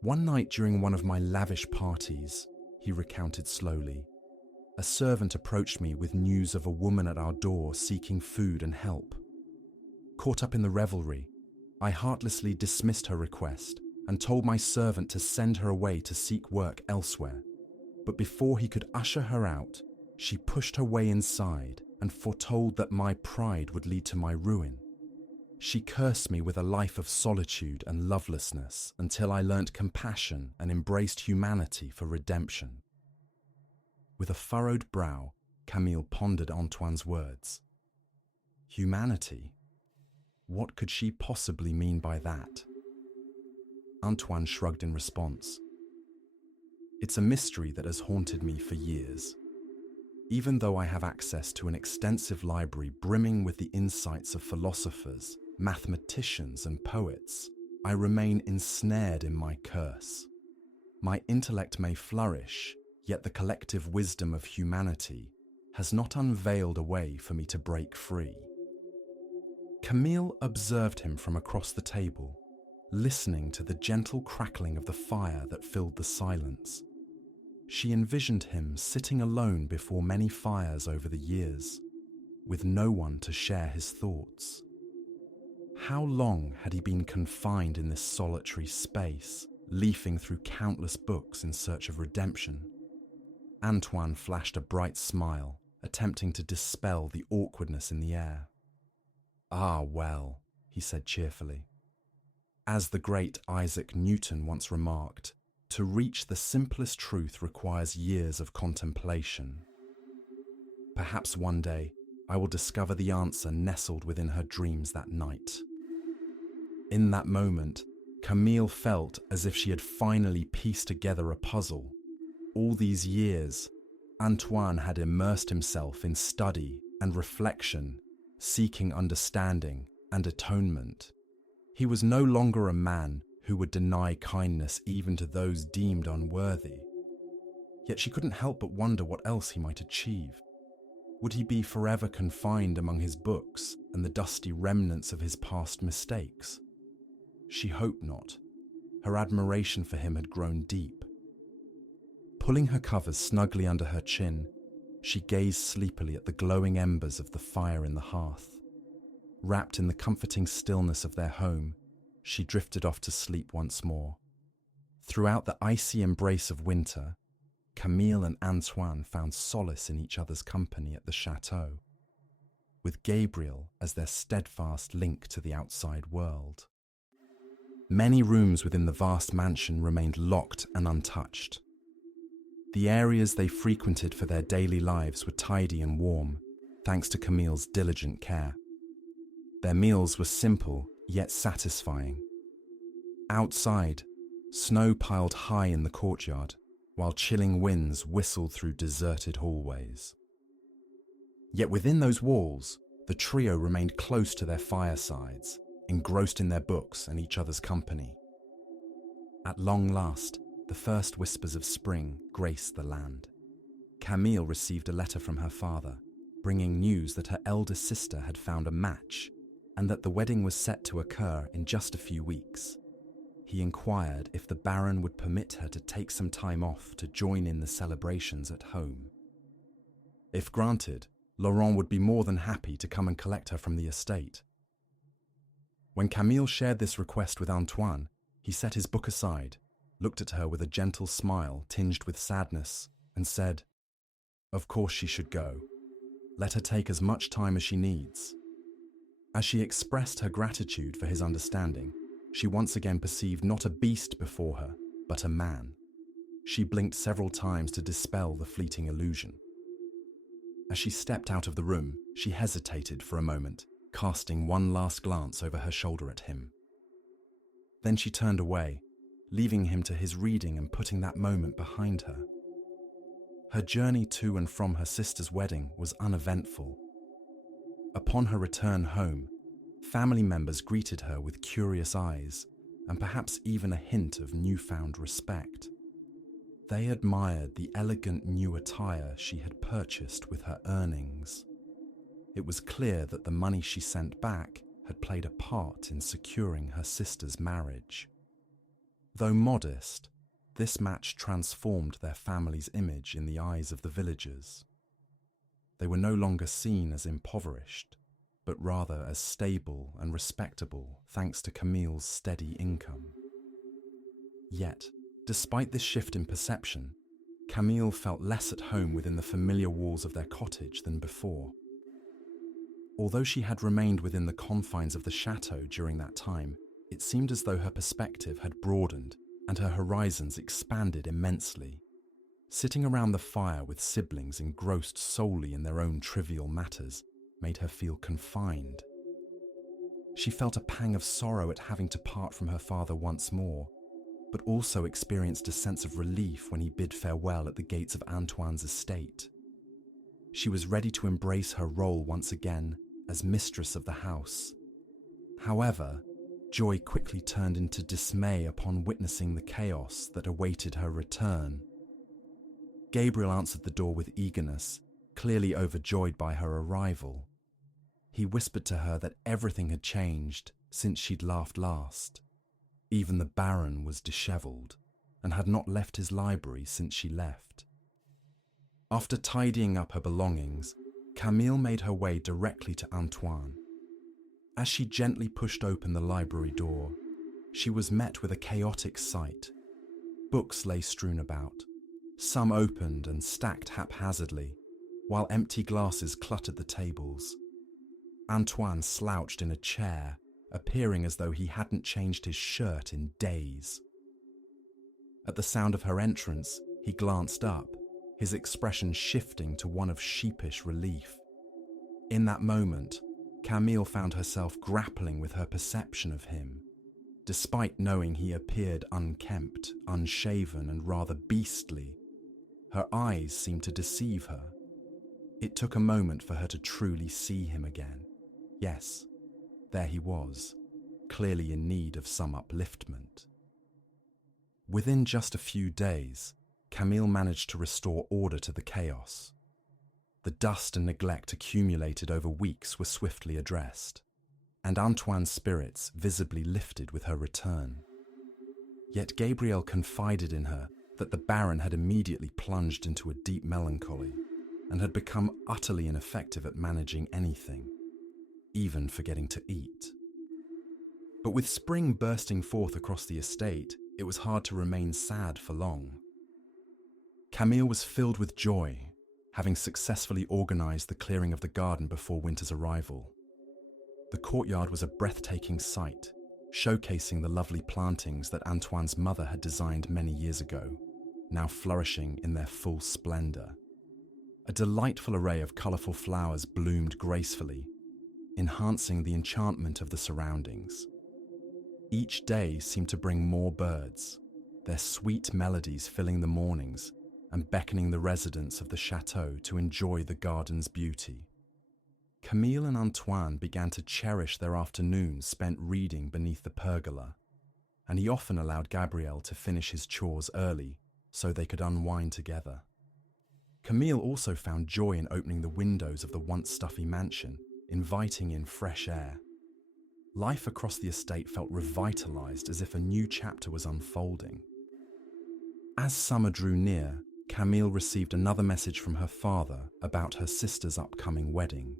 "One night during one of my lavish parties," he recounted slowly, "a servant approached me with news of a woman at our door seeking food and help. Caught up in the revelry, I heartlessly dismissed her request and told my servant to send her away to seek work elsewhere. But before he could usher her out, she pushed her way inside and foretold that my pride would lead to my ruin. She cursed me with a life of solitude and lovelessness until I learnt compassion and embraced humanity for redemption." With a furrowed brow, Camille pondered Antoine's words. Humanity? What could she possibly mean by that? Antoine shrugged in response. It's a mystery that has haunted me for years. Even though I have access to an extensive library brimming with the insights of philosophers, mathematicians, and poets, I remain ensnared in my curse. My intellect may flourish, yet the collective wisdom of humanity has not unveiled a way for me to break free. Camille observed him from across the table, listening to the gentle crackling of the fire that filled the silence. She envisioned him sitting alone before many fires over the years, with no one to share his thoughts. How long had he been confined in this solitary space, leafing through countless books in search of redemption? Antoine flashed a bright smile, attempting to dispel the awkwardness in the air. Ah, well, he said cheerfully. As the great Isaac Newton once remarked, to reach the simplest truth requires years of contemplation. Perhaps one day I will discover the answer nestled within her dreams that night. In that moment, Camille felt as if she had finally pieced together a puzzle. All these years, Antoine had immersed himself in study and reflection, seeking understanding and atonement. He was no longer a man who would deny kindness even to those deemed unworthy. Yet she couldn't help but wonder what else he might achieve. Would he be forever confined among his books and the dusty remnants of his past mistakes? She hoped not. Her admiration for him had grown deep. Pulling her covers snugly under her chin, she gazed sleepily at the glowing embers of the fire in the hearth. Wrapped in the comforting stillness of their home, she drifted off to sleep once more. Throughout the icy embrace of winter, Camille and Antoine found solace in each other's company at the chateau, with Gabriel as their steadfast link to the outside world. Many rooms within the vast mansion remained locked and untouched. The areas they frequented for their daily lives were tidy and warm, thanks to Camille's diligent care. Their meals were simple, yet satisfying. Outside, snow piled high in the courtyard, while chilling winds whistled through deserted hallways. Yet within those walls, the trio remained close to their firesides, engrossed in their books and each other's company. At long last, the first whispers of spring graced the land. Camille received a letter from her father, bringing news that her eldest sister had found a match and that the wedding was set to occur in just a few weeks. He inquired if the Baron would permit her to take some time off to join in the celebrations at home. If granted, Laurent would be more than happy to come and collect her from the estate. When Camille shared this request with Antoine, he set his book aside, looked at her with a gentle smile tinged with sadness, and said, "Of course she should go. Let her take as much time as she needs." As she expressed her gratitude for his understanding, she once again perceived not a beast before her, but a man. She blinked several times to dispel the fleeting illusion. As she stepped out of the room, she hesitated for a moment, casting one last glance over her shoulder at him. Then she turned away, leaving him to his reading and putting that moment behind her. Her journey to and from her sister's wedding was uneventful. Upon her return home, family members greeted her with curious eyes and perhaps even a hint of newfound respect. They admired the elegant new attire she had purchased with her earnings. It was clear that the money she sent back had played a part in securing her sister's marriage. Though modest, this match transformed their family's image in the eyes of the villagers. They were no longer seen as impoverished, but rather as stable and respectable thanks to Camille's steady income. Yet, despite this shift in perception, Camille felt less at home within the familiar walls of their cottage than before. Although she had remained within the confines of the chateau during that time, it seemed as though her perspective had broadened and her horizons expanded immensely. Sitting around the fire with siblings engrossed solely in their own trivial matters made her feel confined. She felt a pang of sorrow at having to part from her father once more, but also experienced a sense of relief when he bid farewell at the gates of Antoine's estate. She was ready to embrace her role once again as mistress of the house. However, joy quickly turned into dismay upon witnessing the chaos that awaited her return. Gabriel answered the door with eagerness, clearly overjoyed by her arrival. He whispered to her that everything had changed since she'd laughed last. Even the Baron was dishevelled and had not left his library since she left. After tidying up her belongings, Camille made her way directly to Antoine. As she gently pushed open the library door, she was met with a chaotic sight. Books lay strewn about, some opened and stacked haphazardly, while empty glasses cluttered the tables. Antoine slouched in a chair, appearing as though he hadn't changed his shirt in days. At the sound of her entrance, he glanced up, his expression shifting to one of sheepish relief. In that moment, Camille found herself grappling with her perception of him. Despite knowing he appeared unkempt, unshaven, and rather beastly, her eyes seemed to deceive her. It took a moment for her to truly see him again. Yes, there he was, clearly in need of some upliftment. Within just a few days, Camille managed to restore order to the chaos. The dust and neglect accumulated over weeks were swiftly addressed, and Antoine's spirits visibly lifted with her return. Yet Gabrielle confided in her that the Baron had immediately plunged into a deep melancholy and had become utterly ineffective at managing anything, even forgetting to eat. But with spring bursting forth across the estate, it was hard to remain sad for long. Camille was filled with joy, having successfully organised the clearing of the garden before winter's arrival. The courtyard was a breathtaking sight, showcasing the lovely plantings that Antoine's mother had designed many years ago, now flourishing in their full splendour. A delightful array of colourful flowers bloomed gracefully, enhancing the enchantment of the surroundings. Each day seemed to bring more birds, their sweet melodies filling the mornings and beckoning the residents of the chateau to enjoy the garden's beauty. Camille and Antoine began to cherish their afternoons spent reading beneath the pergola, and he often allowed Gabriel to finish his chores early so they could unwind together. Camille also found joy in opening the windows of the once stuffy mansion, inviting in fresh air. Life across the estate felt revitalized, as if a new chapter was unfolding. As summer drew near, Camille received another message from her father about her sister's upcoming wedding.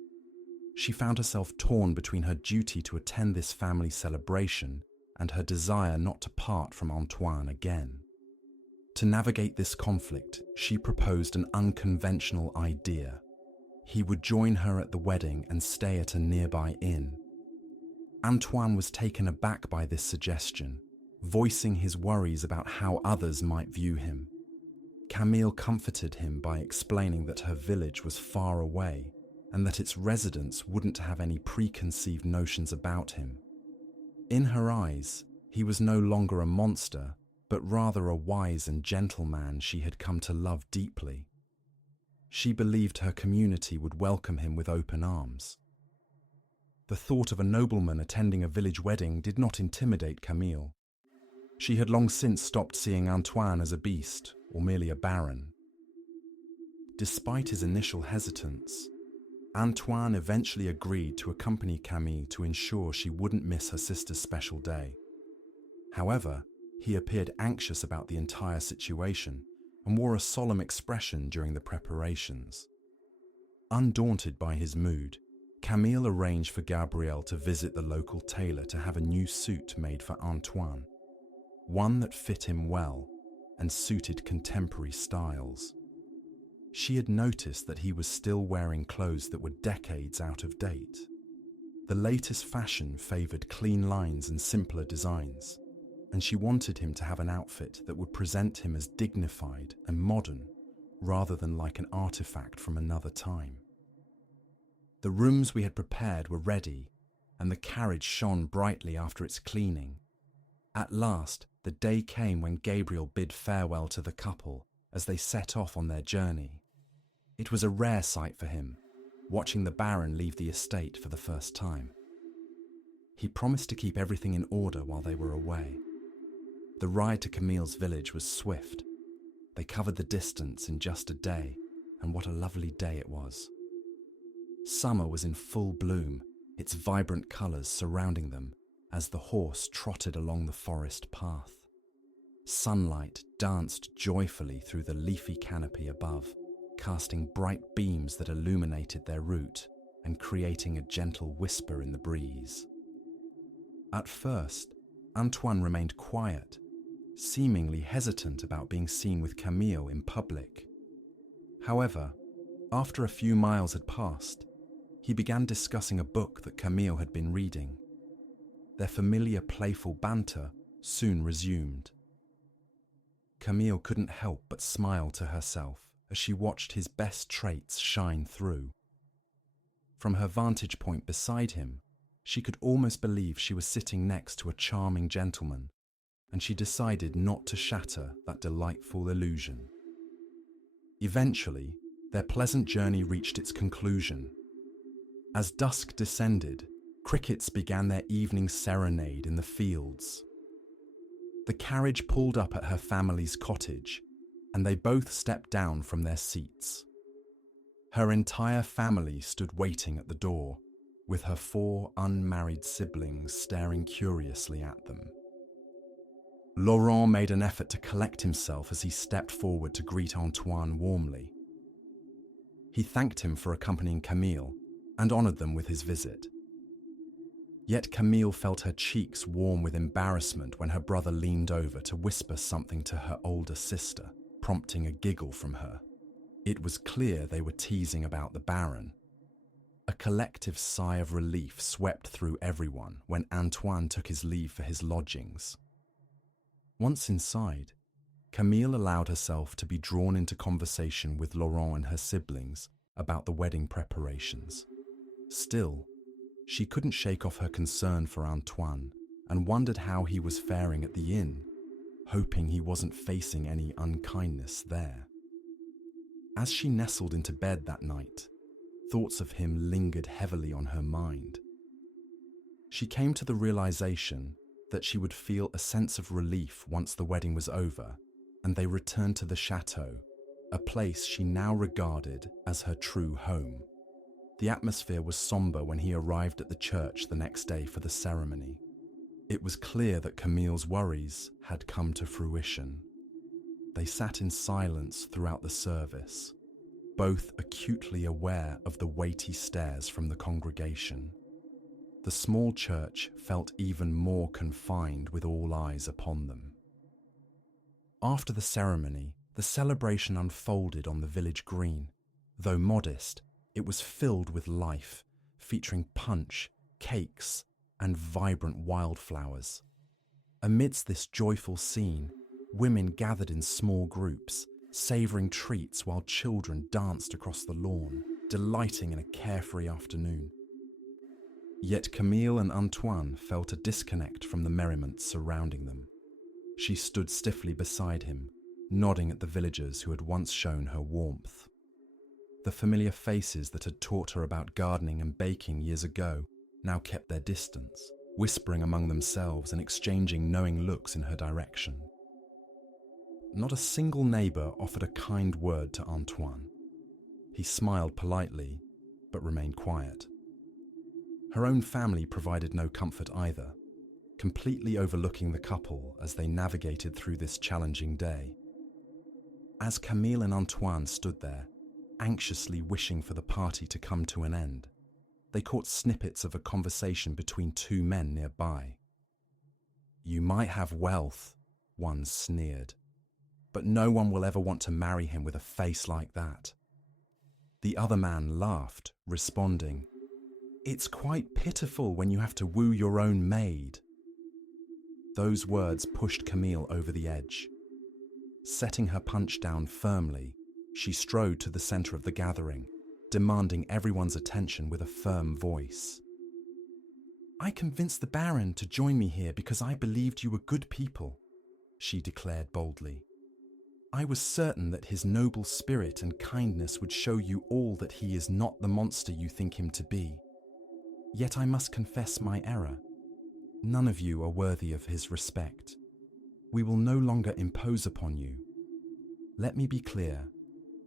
She found herself torn between her duty to attend this family celebration and her desire not to part from Antoine again. To navigate this conflict, she proposed an unconventional idea. He would join her at the wedding and stay at a nearby inn. Antoine was taken aback by this suggestion, voicing his worries about how others might view him. Camille comforted him by explaining that her village was far away and that its residents wouldn't have any preconceived notions about him. In her eyes, he was no longer a monster, but rather a wise and gentle man she had come to love deeply. She believed her community would welcome him with open arms. The thought of a nobleman attending a village wedding did not intimidate Camille. She had long since stopped seeing Antoine as a beast or merely a baron. Despite his initial hesitance, Antoine eventually agreed to accompany Camille to ensure she wouldn't miss her sister's special day. However, he appeared anxious about the entire situation and wore a solemn expression during the preparations. Undaunted by his mood, Camille arranged for Gabrielle to visit the local tailor to have a new suit made for Antoine, one that fit him well and suited contemporary styles. She had noticed that he was still wearing clothes that were decades out of date. The latest fashion favoured clean lines and simpler designs, and she wanted him to have an outfit that would present him as dignified and modern, rather than like an artifact from another time. The rooms we had prepared were ready, and the carriage shone brightly after its cleaning. At last, the day came when Gabriel bid farewell to the couple as they set off on their journey. It was a rare sight for him, watching the Baron leave the estate for the first time. He promised to keep everything in order while they were away. The ride to Camille's village was swift. They covered the distance in just a day, and what a lovely day it was. Summer was in full bloom, its vibrant colours surrounding them as the horse trotted along the forest path. Sunlight danced joyfully through the leafy canopy above, casting bright beams that illuminated their route and creating a gentle whisper in the breeze. At first, Antoine remained quiet, seemingly hesitant about being seen with Camille in public. However, after a few miles had passed, he began discussing a book that Camille had been reading. Their familiar playful banter soon resumed. Camille couldn't help but smile to herself as she watched his best traits shine through. From her vantage point beside him, she could almost believe she was sitting next to a charming gentleman, and she decided not to shatter that delightful illusion. Eventually, their pleasant journey reached its conclusion. As dusk descended, crickets began their evening serenade in the fields. The carriage pulled up at her family's cottage, and they both stepped down from their seats. Her entire family stood waiting at the door, with her 4 unmarried siblings staring curiously at them. Laurent made an effort to collect himself as he stepped forward to greet Antoine warmly. He thanked him for accompanying Camille and honoured them with his visit. Yet Camille felt her cheeks warm with embarrassment when her brother leaned over to whisper something to her older sister, prompting a giggle from her. It was clear they were teasing about the Baron. A collective sigh of relief swept through everyone when Antoine took his leave for his lodgings. Once inside, Camille allowed herself to be drawn into conversation with Laurent and her siblings about the wedding preparations. Still, she couldn't shake off her concern for Antoine and wondered how he was faring at the inn, hoping he wasn't facing any unkindness there. As she nestled into bed that night, thoughts of him lingered heavily on her mind. She came to the realization that she would feel a sense of relief once the wedding was over and they returned to the chateau, a place she now regarded as her true home. The atmosphere was somber when he arrived at the church the next day for the ceremony. It was clear that Camille's worries had come to fruition. They sat in silence throughout the service, both acutely aware of the weighty stares from the congregation. The small church felt even more confined with all eyes upon them. After the ceremony, the celebration unfolded on the village green. Though modest, it was filled with life, featuring punch, cakes, and vibrant wildflowers. Amidst this joyful scene, women gathered in small groups, savouring treats while children danced across the lawn, delighting in a carefree afternoon. Yet Camille and Antoine felt a disconnect from the merriment surrounding them. She stood stiffly beside him, nodding at the villagers who had once shown her warmth. The familiar faces that had taught her about gardening and baking years ago now kept their distance, whispering among themselves and exchanging knowing looks in her direction. Not a single neighbour offered a kind word to Antoine. He smiled politely, but remained quiet. Her own family provided no comfort either, completely overlooking the couple as they navigated through this challenging day. As Camille and Antoine stood there, anxiously wishing for the party to come to an end, they caught snippets of a conversation between 2 men nearby. "You might have wealth," one sneered, "but no one will ever want to marry him with a face like that." The other man laughed, responding, "It's quite pitiful when you have to woo your own maid." Those words pushed Camille over the edge. Setting her punch down firmly, she strode to the centre of the gathering, demanding everyone's attention with a firm voice. "I convinced the Baron to join me here because I believed you were good people. she declared boldly. I was certain that his noble spirit and kindness would show you all that he is not the monster you think him to be. Yet I must confess my error. None of you are worthy of his respect. We will no longer impose upon you. Let me be clear.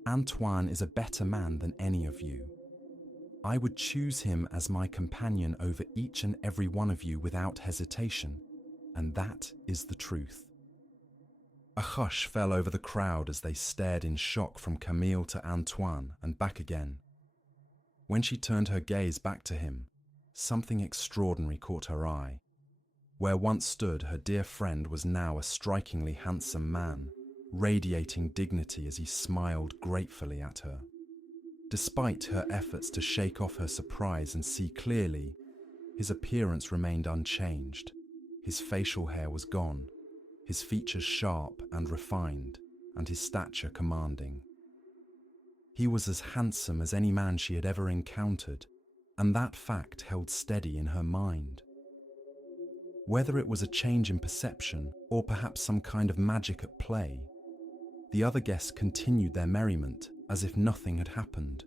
Antoine is a better man than any of you. I would choose him as my companion over each and every one of you without hesitation, and that is the truth. A hush fell over the crowd as they stared in shock from Camille to Antoine and back again. When she turned her gaze back to him, something extraordinary caught her eye. Where once stood her dear friend was now a strikingly handsome man, radiating dignity as he smiled gratefully at her. Despite her efforts to shake off her surprise and see clearly, his appearance remained unchanged. His facial hair was gone, his features sharp and refined, and his stature commanding. He was as handsome as any man she had ever encountered, and that fact held steady in her mind. Whether it was a change in perception or perhaps some kind of magic at play, the other guests continued their merriment as if nothing had happened.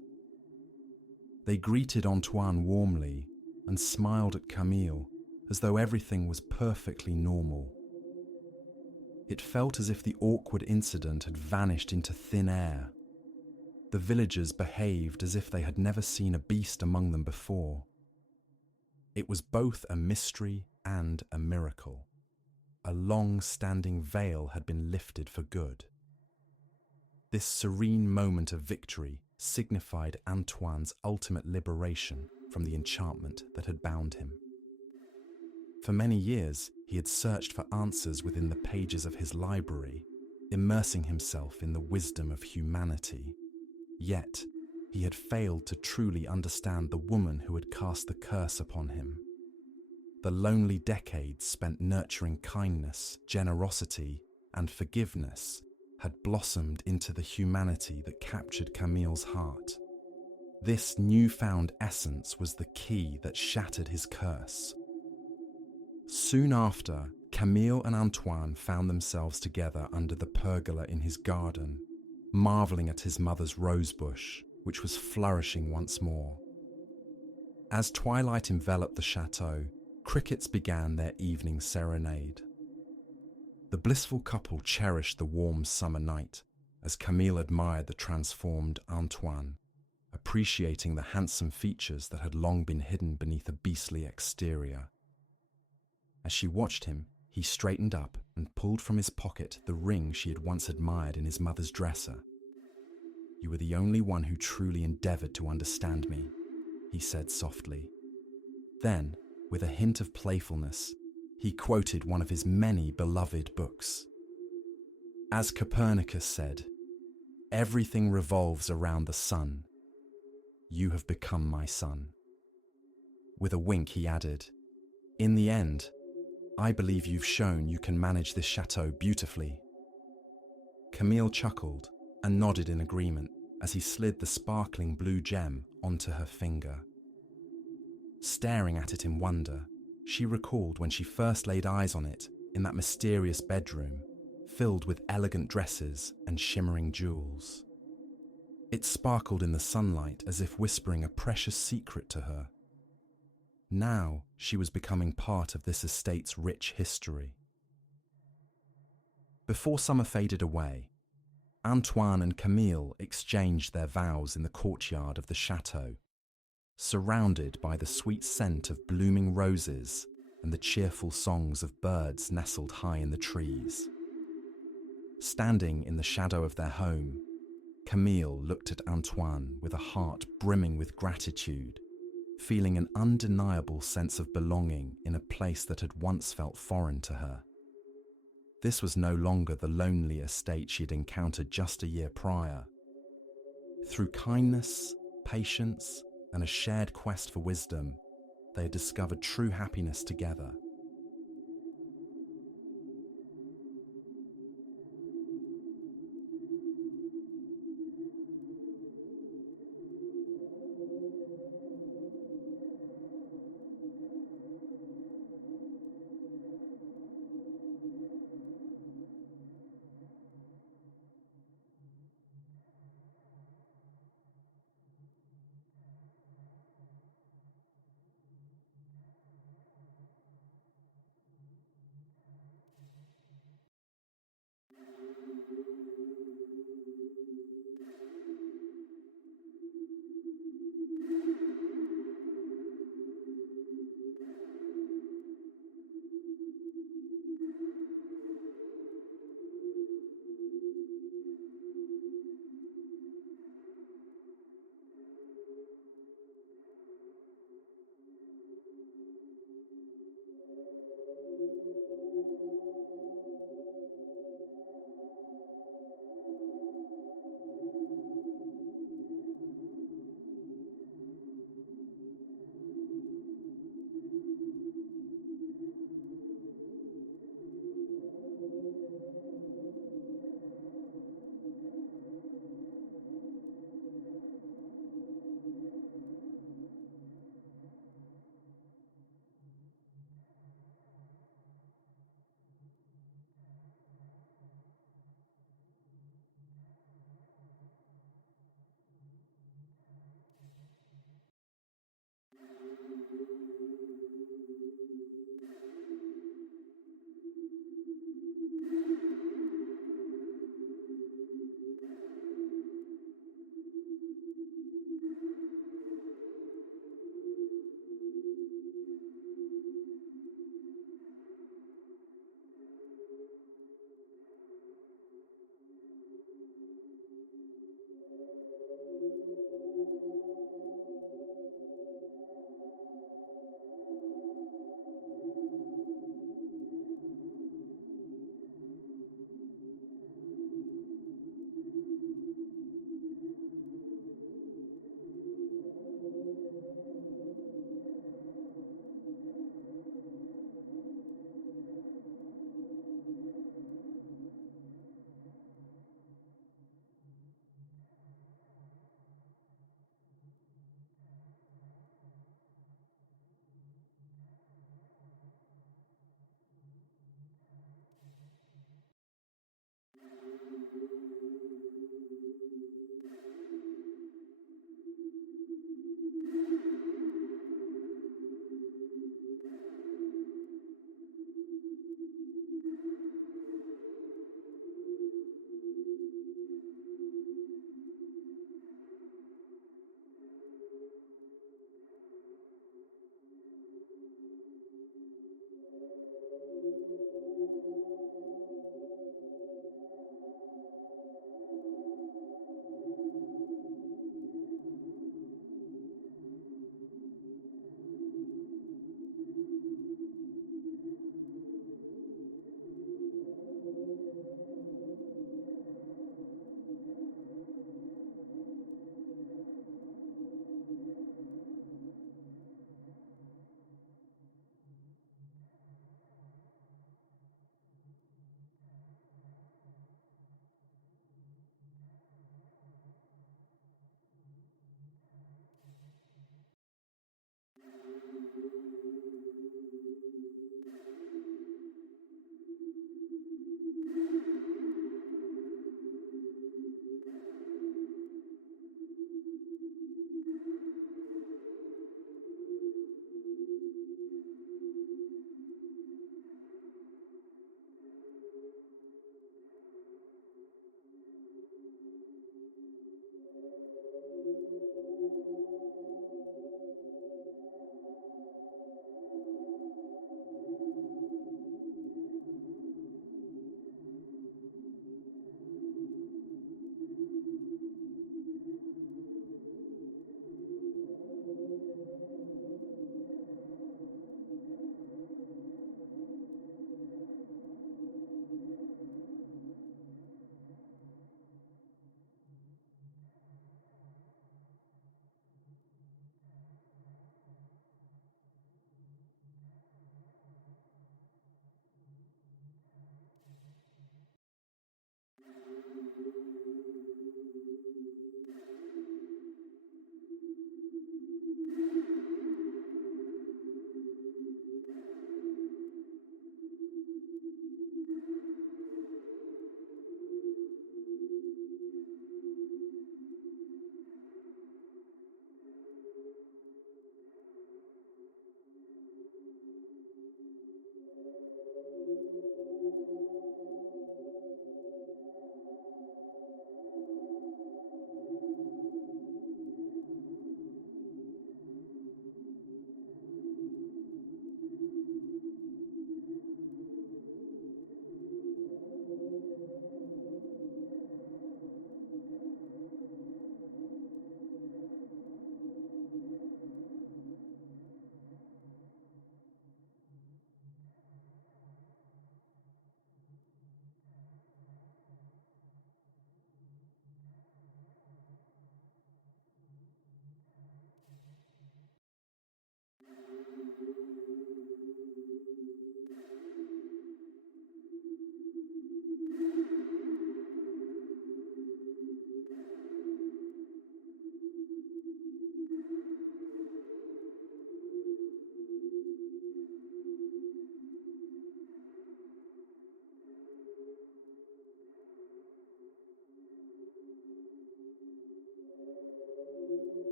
They greeted Antoine warmly and smiled at Camille as though everything was perfectly normal. It felt as if the awkward incident had vanished into thin air. The villagers behaved as if they had never seen a beast among them before. It was both a mystery and a miracle. A long-standing veil had been lifted for good. This serene moment of victory signified Antoine's ultimate liberation from the enchantment that had bound him. For many years, he had searched for answers within the pages of his library, immersing himself in the wisdom of humanity. Yet, he had failed to truly understand the woman who had cast the curse upon him. The lonely decades spent nurturing kindness, generosity, and forgiveness had blossomed into the humanity that captured Camille's heart. This newfound essence was the key that shattered his curse. Soon after, Camille and Antoine found themselves together under the pergola in his garden, marveling at his mother's rosebush, which was flourishing once more. As twilight enveloped the chateau, crickets began their evening serenade. The blissful couple cherished the warm summer night as Camille admired the transformed Antoine, appreciating the handsome features that had long been hidden beneath a beastly exterior. As she watched him, he straightened up and pulled from his pocket the ring she had once admired in his mother's dresser. "You were the only one who truly endeavored to understand me," he said softly. Then, with a hint of playfulness, he quoted one of his many beloved books. As Copernicus said, "Everything revolves around the sun. You have become my sun." With a wink, he added, "In the end, I believe you've shown you can manage this chateau beautifully." Camille chuckled and nodded in agreement as he slid the sparkling blue gem onto her finger. Staring at it in wonder, she recalled when she first laid eyes on it in that mysterious bedroom, filled with elegant dresses and shimmering jewels. It sparkled in the sunlight as if whispering a precious secret to her. Now she was becoming part of this estate's rich history. Before summer faded away, Antoine and Camille exchanged their vows in the courtyard of the chateau, surrounded by the sweet scent of blooming roses and the cheerful songs of birds nestled high in the trees. Standing in the shadow of their home, Camille looked at Antoine with a heart brimming with gratitude, feeling an undeniable sense of belonging in a place that had once felt foreign to her. This was no longer the lonely estate she had encountered just a year prior. Through kindness, patience, and a shared quest for wisdom, they had discovered true happiness together.